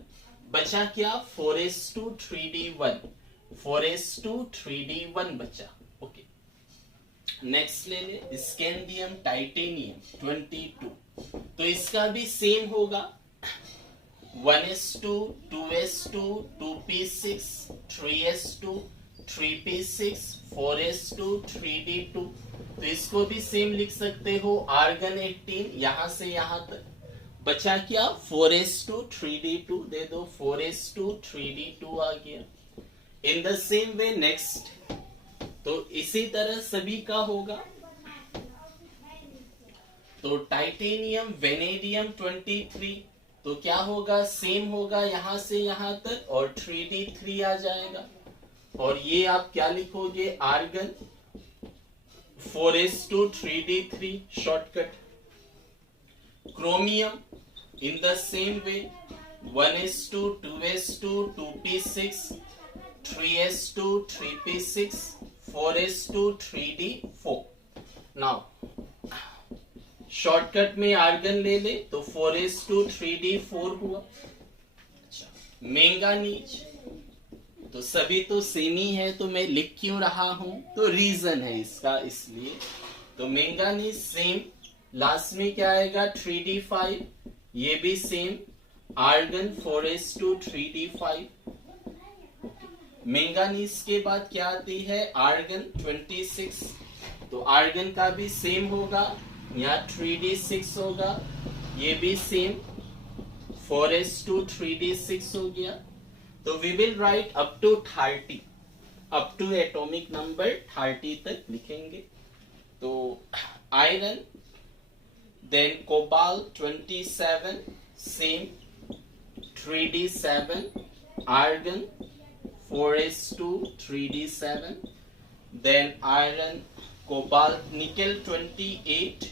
बचा क्या, 4s2 3d1, 4s2 3d1 बचा। ओके, नेक्स्ट ले ले स्कैंडियम टाइटेनियम 22, तो इसका भी सेम होगा, 1s2, 2s2, 2p6, 3s2, 3p6, 4s2, 3d2। तो इसको भी सेम लिख सकते हो, आर्गन 18, यहां से यहां तक बचा क्या, 4s2 3d2 दे दो, 4s2 3d2 आ गया। इन द सेम वे नेक्स्ट, तो इसी तरह सभी का होगा। तो टाइटेनियम वेनेडियम 23, तो क्या होगा, सेम होगा यहां से यहां तक, और 3d3 आ जाएगा। और ये आप क्या लिखोगे, argon 4s2 3d3 shortcut. Chromium in the same way, 1s2, 2s2, 2p6, 3s2, 3p6, 4s2, 3d4। नाउ शॉर्टकट में आर्गन ले ले तो 4s2 3d4 हुआ। अच्छा, मैंगानीज, तो सभी तो सेम ही है, तो मैं लिख क्यों रहा हूं, तो रीजन है इसका, इसलिए। तो मैंगानीज सेम, लास्ट में क्या आएगा, 3d5, ये भी same, argon 4s2 3d5। Manganese के बाद क्या आती है, आर्गन 26, तो आर्गन का भी सेम होगा, यहाँ 3d6 होगा, ये भी सेम, 4s2 3d6 हो गया। तो we will write up to 30, up to atomic number 30 तक लिखेंगे। तो iron, then cobalt 27 same 3d7, argon 4s2 3d7, then iron, cobalt, nickel 28,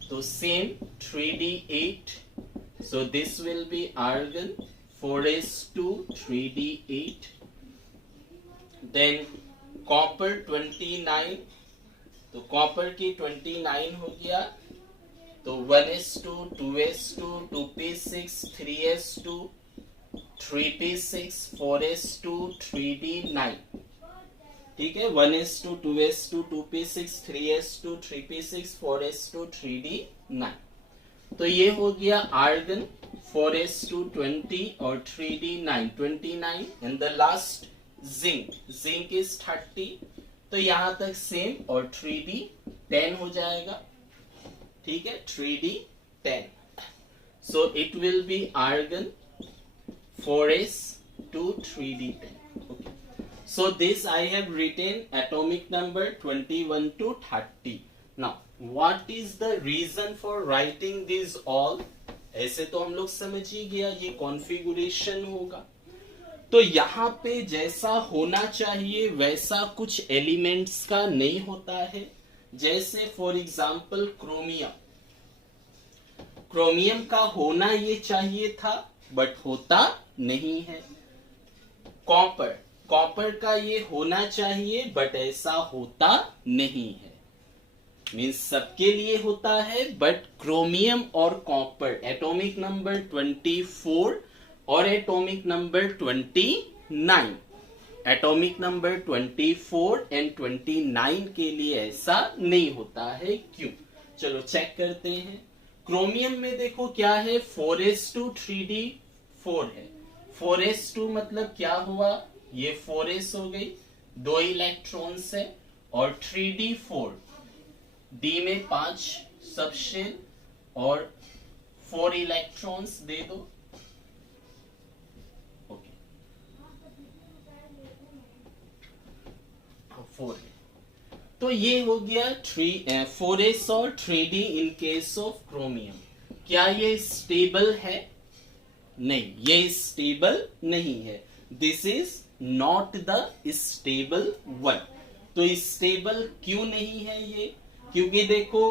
so same 3d8, so this will be argon 4s2 3d8, then copper 29, तो copper की 29 हो गया, तो 1s2 2s2 2p6 3s2 3p6 4s2 3d9, ठीक है, 1s2 2s2 2p6 3s2 3p6 4s2 3d9। तो ये हो गया आर्गन 4s2 20 और 3d9 29, and the last zinc, zinc is 30, तो यहां तक सेम और 3d10 हो जाएगा, ठीक है, 3d10, so it will be argon 4s2 3d10, okay, so this I have written atomic number 21 to 30. Now what is the reason for writing these all? ऐसे तो हम लोग समझ ही गया ये कॉन्फ़िगरेशन होगा, तो यहाँ पे जैसा होना चाहिए वैसा कुछ एलिमेंट्स का नहीं होता है, जैसे फॉर एग्जाम्पल क्रोमियम, क्रोमियम का होना ये चाहिए था बट होता नहीं है। कॉपर, कॉपर का ये होना चाहिए बट ऐसा होता नहीं है, मीन्स सबके लिए होता है, बट क्रोमियम और कॉपर एटॉमिक नंबर 24 और atomic number 29, atomic number 24 and 29 के लिए ऐसा नहीं होता है, क्यों? चलो चेक करते हैं। क्रोमियम में देखो क्या है, 4s2 3d4 है, 4s2 मतलब क्या हुआ, ये 4s हो गई, 2 इलेक्ट्रॉन्स है, और 3d4 d में 5 सब शेल और 4 इलेक्ट्रॉन्स दे दो, ओके, 4 है, तो ये हो गया 4s और 3d in case of chromium. क्या ये स्टेबल है? नहीं, ये स्टेबल नहीं है, this is not the stable one. तो स्टेबल क्यों नहीं है ये? क्योंकि देखो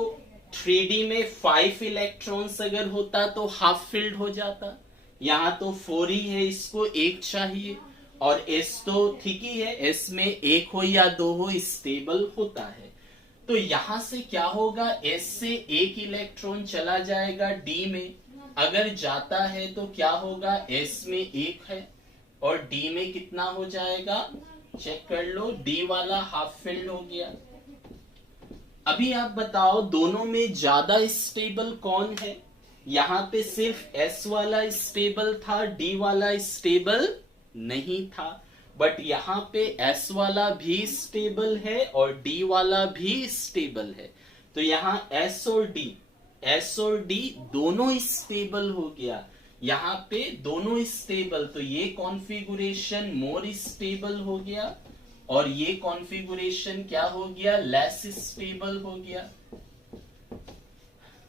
3d में 5 इलेक्ट्रॉन्स अगर होता तो हाफ फिल्ड हो जाता, यहां तो 4 ही है, इसको 1 चाहिए, और s तो ठीक ही है, s में 1 हो या 2 हो स्टेबल होता है। तो यहां से क्या होगा, s से 1 इलेक्ट्रॉन चला जाएगा d में, अगर जाता है तो क्या होगा, s में 1 है और d में कितना हो जाएगा, चेक कर लो, d वाला हाफ फिल्ड हो गया। अभी आप बताओ दोनों में ज्यादा स्टेबल कौन है? यहां पे सिर्फ s वाला स्टेबल था, d वाला स्टेबल नहीं था, बट यहां पे s वाला भी स्टेबल है और d वाला भी स्टेबल है, तो यहां s और d दोनों स्टेबल हो गया, यहां पे दोनों स्टेबल, तो ये कॉन्फ़िगरेशन मोर स्टेबल हो गया और ये कॉन्फ़िगरेशन क्या हो गया, लेस स्टेबल हो गया।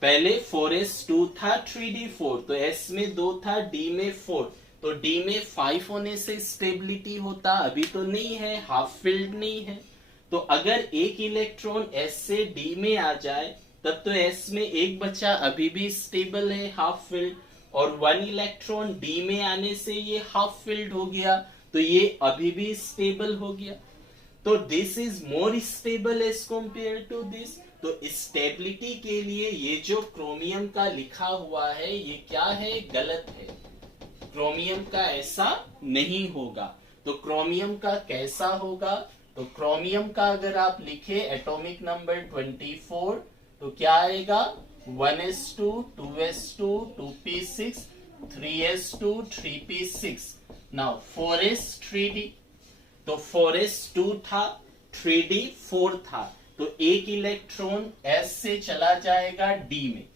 पहले 4s2 था 3d4, तो s में 2 था, d में 4, तो d में 5 होने से स्टेबिलिटी होता, अभी तो नहीं है, हाफ फिल्ड नहीं है, तो अगर एक इलेक्ट्रॉन s से d में आ जाए तब तो s में 1 बचा, अभी भी स्टेबल है, हाफ फिल्ड, और 1 इलेक्ट्रॉन d में आने से ये हाफ फिल्ड हो गया, तो ये अभी भी स्टेबल हो गया। तो this is more stable as compare to this. तो स्टेबिलिटी के लिए ये जो क्रोमियम का लिखा हुआ है ये क्या है, गलत है, क्रोमियम का ऐसा नहीं होगा। तो क्रोमियम का कैसा होगा, तो क्रोमियम का अगर आप लिखे एटॉमिक नंबर 24 तो क्या आएगा, 1s2 2s2 2p6 3s2 3p6, now 4s 3d, तो 4s 2 था, 3d 4 था, तो एक इलेक्ट्रॉन s से चला जाएगा d में,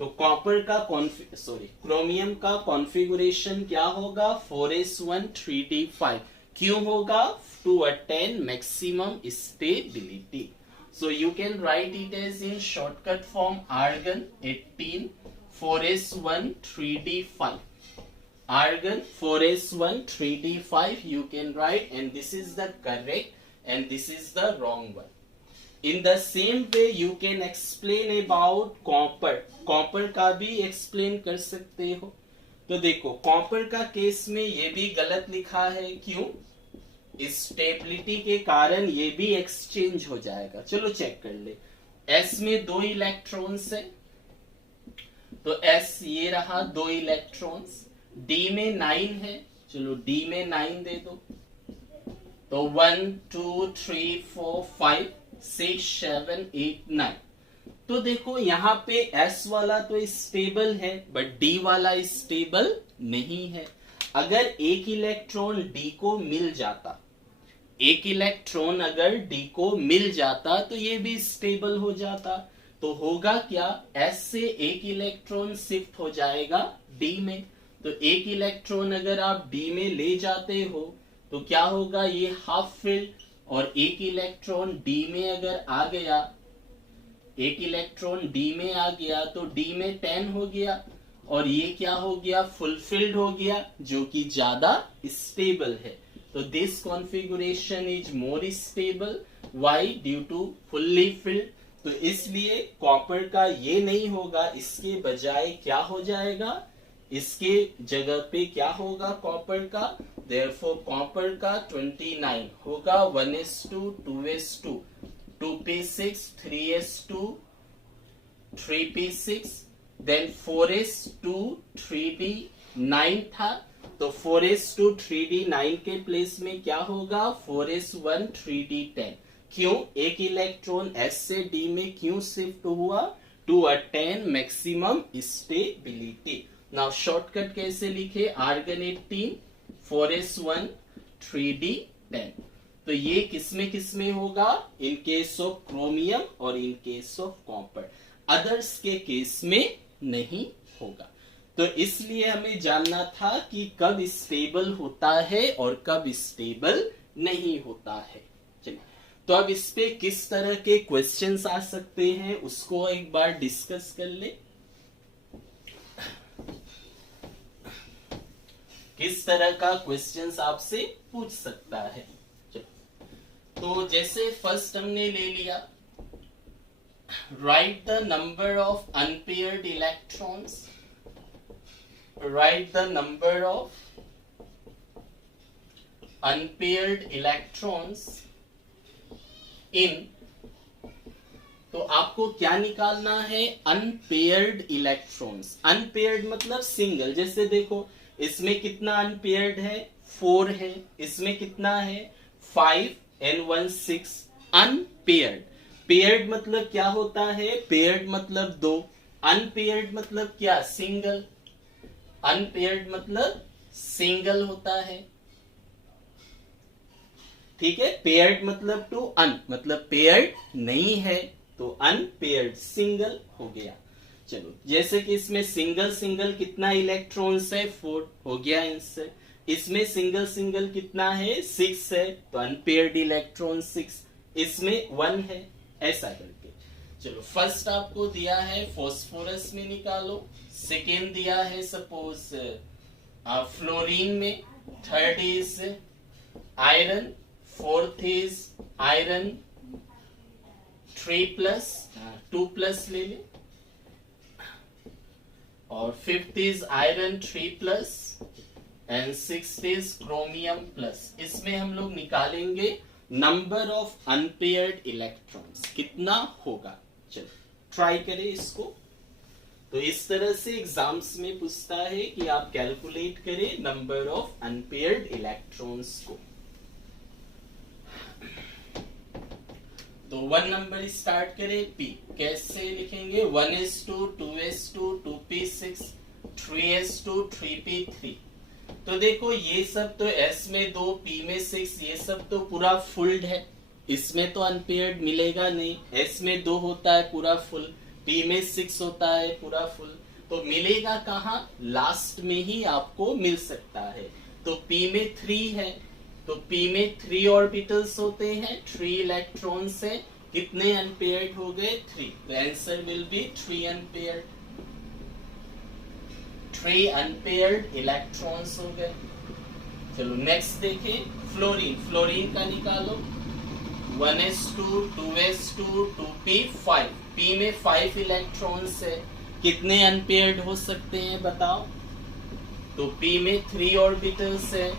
तो कॉपर का क्रोमियम का कॉन्फ़िगरेशन क्या होगा, 4s1 3d5, क्यों होगा? To attain maximum stability. So you can write it as in shortcut form argon 18 4s1 3d5. Argon 4s1 3d5 you can write, and this is the correct and this is the wrong one. In the same way you can explain about copper. Copper का भी explain कर सकते हो. तो देखो copper का case में ये भी गलत लिखा है. क्यों? स्टेबिलिटी के कारण ये भी एक्सचेंज हो जाएगा. चलो चेक कर ले. S में 2 इलेक्ट्रॉन्स है, तो S ये रहा 2 इलेक्ट्रॉन्स. D में 9 है, चलो D में 9 दे दो. तो 1 2 3 4 5 6 7 8 9. तो देखो यहाँ पे S वाला तो स्टेबल है बट D वाला स्टेबल नहीं है. अगर एक इलेक्ट्रॉन D को मिल जाता, एक इलेक्ट्रॉन अगर D को मिल जाता तो ये भी स्टेबल हो जाता. तो होगा क्या? S से एक इलेक्ट्रॉन शिफ्ट हो जाएगा D में. तो एक इलेक्ट्रॉन अगर आप D में ले जाते हो तो क्या होगा? ये हाफ फिल्ड. और एक इलेक्ट्रॉन D में अगर आ गया, एक इलेक्ट्रॉन D में आ गया तो D में 10 हो गया और ये क्या हो गया? फुलफिल्ड हो गया, जो कि ज्यादा स्टेबल है. तो this configuration is more stable. Why? Due to fully filled. तो इसलिए कॉपर का ये नहीं होगा, इसके बजाय क्या हो जाएगा? इसके जगह पे क्या होगा कॉपर का? देयरफॉर कॉपर का 29 होगा 1s2 2s2 2p6 3s2 3p6 then 4s2 3d9 था. तो 4s2 3d9 के प्लेस में क्या होगा? 4s1 3d10. क्यों? एक इलेक्ट्रॉन S से D में क्यों शिफ्ट हुआ? To attain maximum stability. Now shortcut कैसे लिखे? Argon 18 4s1 3d10. तो ये किसमें होगा? इन केस ऑफ क्रोमियम और in case of copper. Others के केस में नहीं होगा. तो इसलिए हमें जानना था कि कब स्टेबल होता है और कब स्टेबल नहीं होता है. चलिए, तो अब इस पे किस तरह के क्वेश्चंस आ सकते हैं उसको एक बार डिस्कस कर ले. किस तरह का क्वेश्चंस आपसे पूछ सकता है. तो जैसे फर्स्ट हमने ले लिया, right the number of unpaired electrons. Write the number of unpaired electrons in. तो आपको क्या निकालना है? Unpaired electrons. अनपेयर्ड मतलब सिंगल. जैसे देखो इसमें कितना अनपेयर्ड है? 4 है. इसमें कितना है? 5 and 1 6. अनपेयर्ड. पेयर्ड मतलब क्या होता है? पेयर्ड मतलब 2. अनपेयर्ड मतलब क्या? सिंगल. अनपेयर्ड मतलब सिंगल होता है. ठीक है. पेयर्ड मतलब टू, अन मतलब पेयर्ड नहीं है, तो अनपेयर्ड सिंगल हो गया. चलो, जैसे कि इसमें सिंगल सिंगल कितना इलेक्ट्रॉन्स है? 4 हो गया आंसर. इसमें सिंगल सिंगल कितना है? 6 है, तो अनपेयर्ड इलेक्ट्रॉन 6. इसमें 1 है. ऐसा करके चलो, फर्स्ट आपको दिया है फॉस्फोरस में निकालो. सेकेंड दिया है सपोज फ्लोरीन में. Third is iron. Fourth is iron 3+ 2+ ले ले. और fifth is iron 3+ and sixth is chromium plus. इसमें हम लोग निकालेंगे नंबर ऑफ अनपेयर्ड इलेक्ट्रॉन्स कितना होगा. चलो ट्राई करें इसको. तो इस तरह से एग्जाम्स में पूछता है कि आप कैलकुलेट करें नंबर ऑफ अनपेयर्ड इलेक्ट्रॉन्स को. तो 1 नंबर स्टार्ट करें. P कैसे लिखेंगे? 1s2 2s2 2p6 3s2 3p3. तो देखो ये सब तो S में 2 P में 6, ये सब तो पूरा फुल्ड है. इसमें तो अनपेयर्ड मिलेगा नहीं. S में 2 होता है पूरा फुल, P में 6 होता है पूरा फुल. तो मिलेगा कहाँ? लास्ट में ही आपको मिल सकता है. तो P में 3 है, तो तो p में 3 ऑर्बिटल्स होते हैं, 3 इलेक्ट्रॉन से कितने अनपेयर्ड हो गए? 3। तो answer will B 3 unpaired, 3 unpaired electrons हो गए। चलो नेक्स्ट देखें, फ्लोरीन। फ्लोरीन का निकालो, 1s2 2s2 2p5, p में 5 इलेक्ट्रॉन्स है, कितने अनपेयर्ड हो सकते हैं बताओ? तो p में 3 ऑर्बिटल्स है,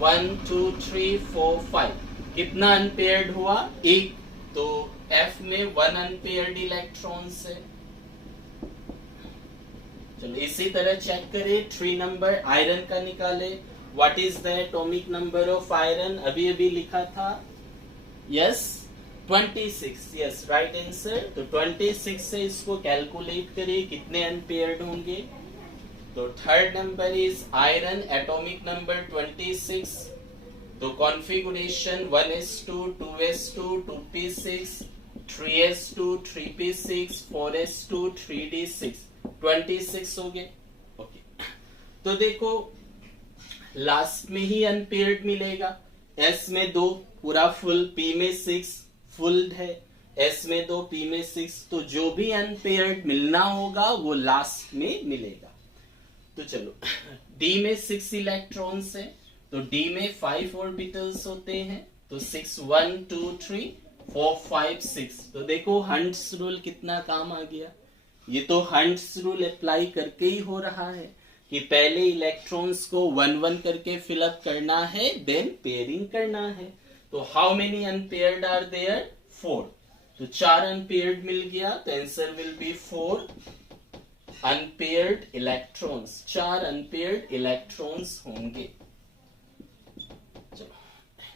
1 2 3 4 5, कितना अनपेयर्ड हुआ? 1। तो f में 1 अनपेयर्ड इलेक्ट्रॉन्स है। चलो इसी तरह चेक करें, 3 नंबर आयरन का निकाले, what is the atomic number of iron? अभी अभी लिखा था, यस 26, यस राइट आंसर। तो 26 से इसको कैलकुलेट करिए कितने अनपेयर्ड होंगे। तो third number is iron, atomic number 26। तो configuration 1s2 2s2 2p6 3s2 3p6 4s2 3d6, 26 हो गए। ओके, तो देखो लास्ट में ही अनपेयर्ड मिलेगा। s में 2 पूरा फुल, p में 6 फुल है, s में 2 p में 6, तो जो भी अनपेयर्ड मिलना होगा वो लास्ट में मिलेगा। तो चलो d में 6 इलेक्ट्रॉन्स है, तो d में 5 ऑर्बिटल्स होते हैं, तो 6 1 2 3 4 5 6। तो देखो हंट्स रूल कितना काम आ गया। ये तो हंट्स रूल अप्लाई करके ही हो रहा है कि पहले इलेक्ट्रॉन्स को 1 1 करके फिलअप करना है, देन पेयरिंग करना है। तो how many unpaired are there? 4। तो 4 अनपेयर्ड मिल गया, तो answer will be 4 unpaired electrons, 4 unpaired electrons होंगे।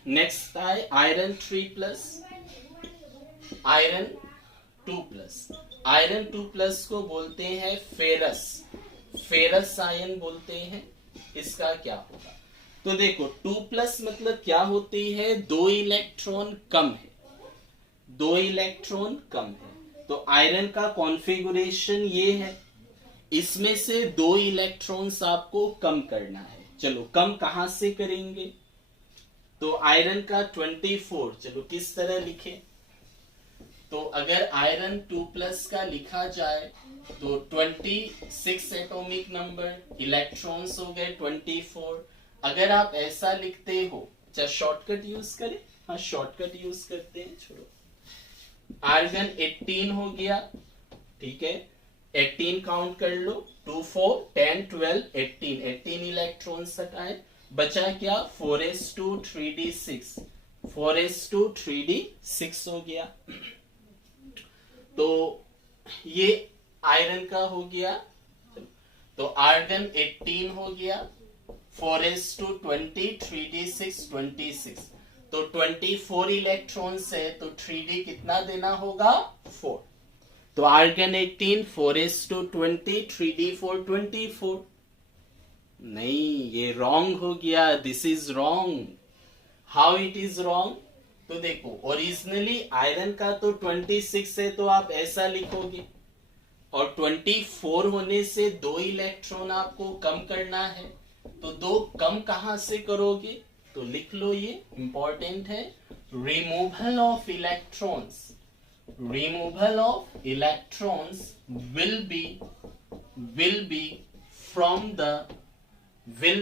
नेक्स्ट है आयरन 3+, आयरन 2+। आयरन 2+ को बोलते हैं फेरस, फेरस आयन बोलते हैं। इसका क्या होगा? तो देखो 2+ मतलब क्या होती है? 2 इलेक्ट्रॉन कम है, 2 इलेक्ट्रॉन कम है। तो आयरन का कॉन्फ़िगरेशन ये है, इसमें से 2 इलेक्ट्रॉन्स आपको कम करना है। चलो कम कहां से करेंगे? तो आयरन का 24, चलो किस तरह लिखे? तो अगर आयरन 2+ का लिखा जाए तो 26 एटॉमिक नंबर, इलेक्ट्रॉन्स हो गए 24। अगर आप ऐसा लिखते हो, चाहे शॉर्टकट यूज करें, हाँ शॉर्टकट यूज करते हैं, छोड़ो। आर्गन 18 हो गया, ठीक है, 18 काउंट कर लो, 2 4 10 12 18, 18 इलेक्ट्रॉन्स हटाए, बचा क्या? 4s2 3d6, 4s2 3d6 हो गया। तो ये आयरन का हो गया। तो आर्गन 18 हो गया, 4s2 20 3d6 26, तो 24 इलेक्ट्रॉन्स है, तो 3d कितना देना होगा? 4। तो आर्गन 18 4s2 20 3d4 24। नहीं, ये रॉन्ग हो गया, this is wrong. How it is wrong? तो देखो ओरिजिनली आयरन का तो 26 है, तो आप ऐसा लिखोगे, और 24 होने से 2 इलेक्ट्रॉन आपको कम करना है, तो 2 कम कहां से करोगे? तो लिख लो, ये इंपॉर्टेंट है, removal of electrons, removal of electrons will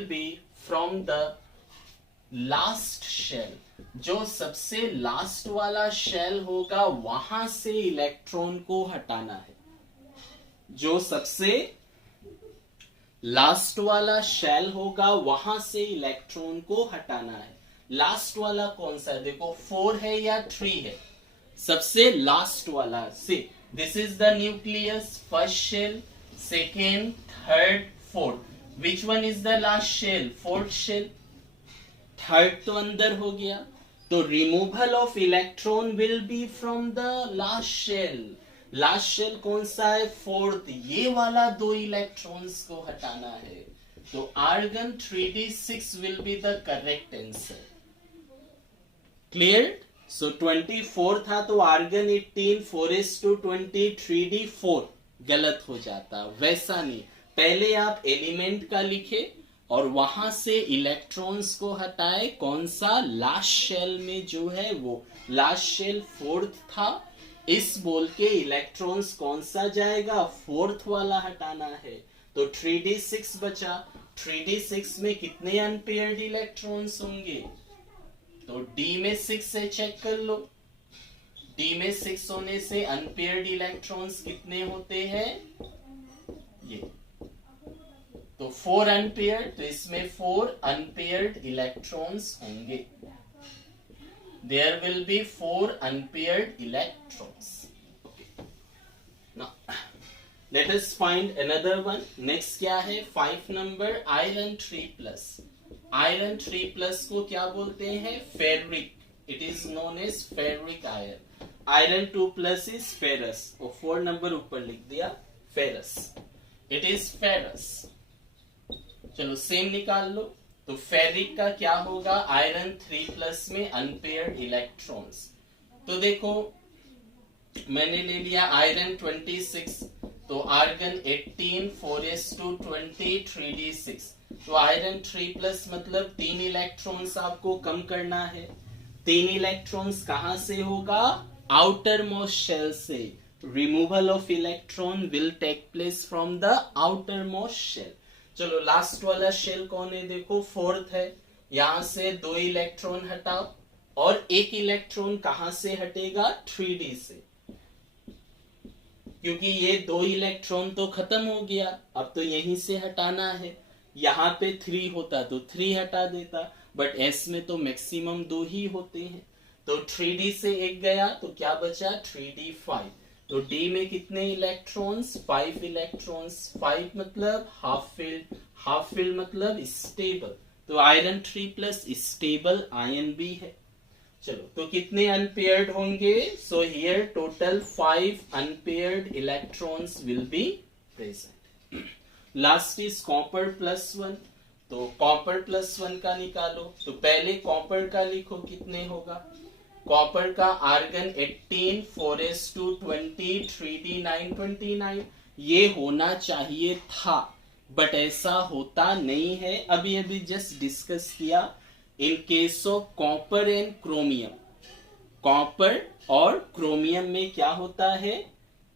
be from the last shell. जो सबसे लास्ट वाला शेल होगा वहां से इलेक्ट्रॉन को हटाना है। जो सबसे लास्ट वाला शेल होगा वहां से इलेक्ट्रॉन को हटाना है। लास्ट वाला कौन सा है? देखो 4 है या 3 है? सबसे लास्ट वाला से, this is the nucleus, first shell, second, third, fourth. Which one is the last shell? Fourth shell. Third तो अंदर हो गया, तो removal of electron will be from the last shell. Last shell कौन सा है? फोर्थ। ये वाला 2 इलेक्ट्रॉन्स को हटाना है, तो argon 3d6 will be the correct answer. Clear? So 24 था, तो आर्गन 18 4s2 20 3d4 गलत हो जाता। वैसा नहीं, पहले आप एलिमेंट का लिखे और वहां से इलेक्ट्रॉन्स को हटाए कौन सा, लास्ट शेल में जो है वो, लास्ट शेल फोर्थ था, इस बोल के इलेक्ट्रॉन्स कौन सा जाएगा, फोर्थ वाला हटाना है। तो 3d6 बचा, 3d6 में कितने अनपेयर्ड इलेक्ट्रॉन्स होंगे, तो d में 6 है, चेक कर लो, d में 6 होने से अनपेयर्ड इलेक्ट्रॉन्स कितने होते हैं, ये तो 4 अनपेयर्ड, तो इसमें 4 अनपेयर्ड इलेक्ट्रॉन्स होंगे, there will be 4 unpaired electrons. Okay. Now let us find another one. Next क्या है, 5 number, iron 3 plus. Iron 3 plus को क्या बोलते हैं, ferric. It is known as ferric iron. Iron 2 plus is ferrous. और 4 number ऊपर लिख दिया, ferrous. It is ferrous. चलो सेम निकाल लो। तो फेरिक का क्या होगा, आयरन 3 प्लस में अनपेयर्ड इलेक्ट्रॉन्स। तो देखो मैंने ले लिया आयरन 26, तो आर्गन 18, 4s2 20, 3d6। तो आयरन 3 प्लस मतलब 3 इलेक्ट्रॉन्स आपको कम करना है। 3 इलेक्ट्रॉन्स कहां से होगा, आउटर मोस्ट शेल से। Removal of electron will take place from the outermost shell. चलो लास्ट वाला शेल कौन है, देखो फोर्थ है, यहां से 2 इलेक्ट्रॉन हटाओ और 1 इलेक्ट्रॉन कहां से हटेगा, 3d से, क्योंकि ये 2 इलेक्ट्रॉन तो खत्म हो गया, अब तो यहीं से हटाना है। यहाँ पे 3 होता तो 3 हटा देता, बट s में तो मैक्सिमम 2 ही होते हैं, तो 3d से 1 गया तो क्या बचा, 3d5। तो d में कितने इलेक्ट्रॉन्स, 5 इलेक्ट्रॉन्स। 5 मतलब हाफ फिल्ड, हाफ फिल्ड मतलब स्टेबल, तो आयरन 3 प्लस स्टेबल आयन भी है। चलो तो कितने अनपेयर्ड होंगे, so here total 5 unpaired electrons will be present. Last is copper plus 1, तो कॉपर प्लस 1 का निकालो। तो पहले कॉपर का लिखो, कितने होगा, कॉपर का आर्गन 18, 4s2 20, 3d9 29, ये होना चाहिए था, बट ऐसा होता नहीं है। अभी अभी जस्ट डिस्कस किया, in case of copper and chromium, copper और क्रोमियम में क्या होता है,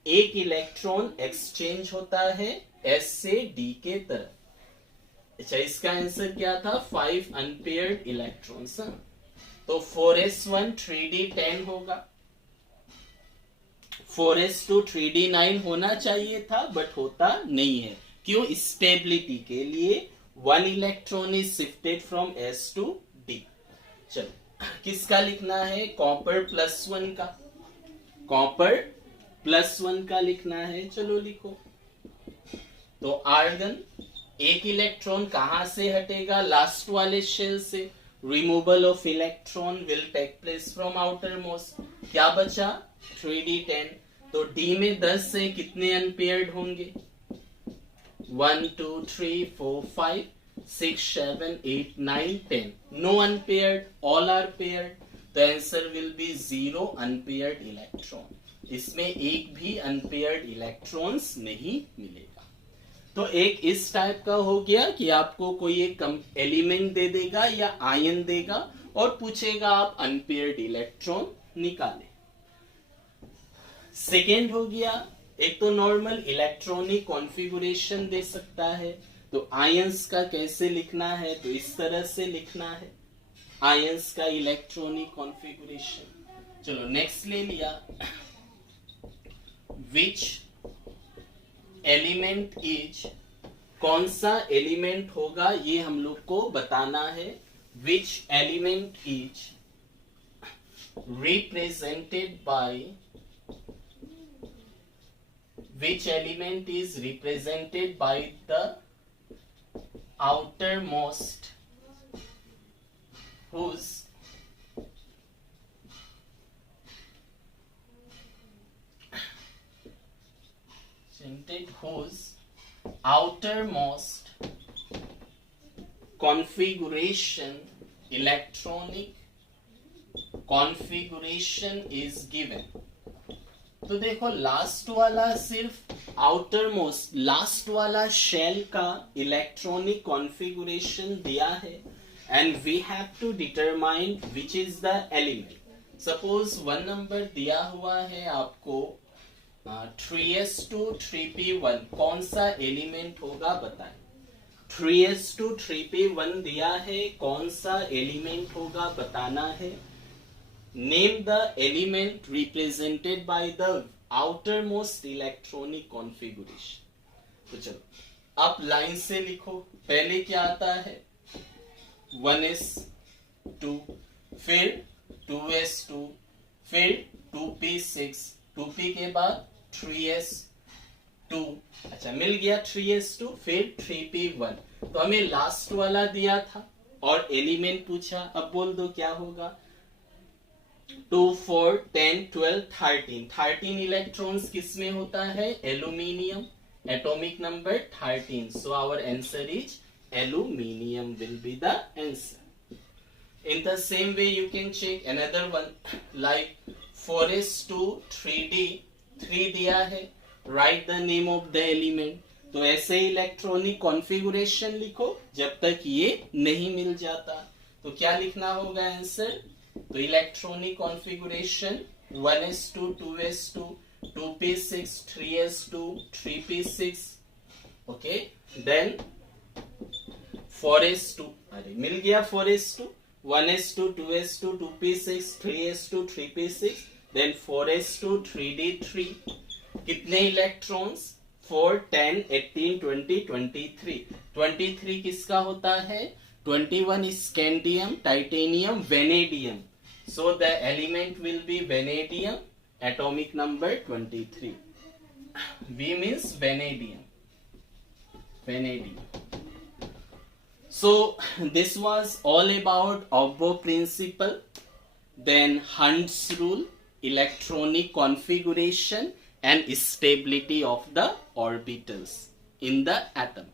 एक इलेक्ट्रॉन एक्सचेंज होता है s से d के तरफ। अच्छा, इसका आंसर क्या था, 5 अनपेयर्ड इलेक्ट्रॉन्स। तो 4s1 3d10 होगा, 4s2 3d9 होना चाहिए था, बट होता नहीं है। क्यों, स्टेबिलिटी के लिए 1 electron is shifted from s to d। चलो किसका लिखना है, कॉपर प्लस 1 का, कॉपर प्लस 1 का लिखना है। चलो लिखो। तो आर्गन 1 इलेक्ट्रॉन कहां से हटेगा, लास्ट वाले शेल से। Removal of electron will take place from outermost. क्या बचा, 3d10। तो d में 10 से कितने अनपेयर्ड होंगे, 1 2 3 4 5 6 7 8 9 10, no unpaired, all are paired. तो answer will be 0 unpaired electron. इसमें एक भी अनपेयर्ड इलेक्ट्रॉन्स नहीं मिलेगा। तो एक इस टाइप का हो गया कि आपको कोई एक एलिमेंट दे देगा या आयन देगा और पूछेगा आप अनपेयर्ड इलेक्ट्रॉन निकालें। सेकेंड हो गया, एक तो नॉर्मल इलेक्ट्रॉनिक कॉन्फ़िगरेशन दे सकता है। तो आयंस का कैसे लिखना है, तो इस तरह से लिखना है आयंस का इलेक्ट्रॉनिक कॉन्फ़िगरेशन। चलो नेक्स्ट ले लिया, विच एलिमेंट इज, कौन सा एलिमेंट होगा ये हम लोग को बताना है। Which element is represented by, which element is represented by the outermost whose outermost configuration, electronic configuration is given। तो देखो लास्ट वाला सिर्फ आउटर मोस्ट लास्ट वाला शेल का इलेक्ट्रॉनिक कॉन्फ़िगरेशन दिया है and we have to determine which is the element. Suppose 1 number दिया हुआ है आपको 3s2 3p1, कौन सा एलिमेंट होगा बताएं। 3s2 3p1 दिया है, कौन सा एलिमेंट होगा बताना है। Name the element represented by the outermost electronic configuration। तो चलो आप लाइन से लिखो। पहले क्या आता है 1s2, फिर 2s2, फिर 2p6, 2p के बाद 3s2। अच्छा मिल गया 3s2, फिर 3p1। तो हमें लास्ट वाला दिया था और एलिमेंट पूछा। अब बोल दो क्या होगा। 2 4 10 12 13 इलेक्ट्रॉन्स किस में होता है, aluminium, atomic number 13। So our answer is aluminium will be the answer. In the same way you can check another one like 4s2 3d, 3 दिया है, write the name of the element. तो ऐसे electronic configuration लिखो जब तक ये नहीं मिल जाता। तो क्या लिखना होगा आंसर। तो electronic configuration 1s2 2s2 2p6 3s2 3p6, okay. Then 4s2, अरे मिल गया 4s2, 1s2 2s2 2p6 3s2 3p6, then 4s2 3d3। कितने इलेक्ट्रॉन्स 4 10 18 20 23। 23 किसका होता है, 21 scandium, titanium, vanadium. So the element will be vanadium, atomic number 23. V means vanadium. Vanadium. So this was all about Aufbau principle, then Hund's rule, electronic configuration and stability of the orbitals in the atom.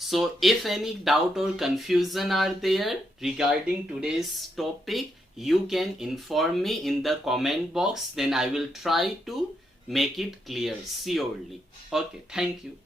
So if any doubt or confusion are there regarding today's topic, you can inform me in the comment box, then I will try to make it clear surely. Okay, thank you.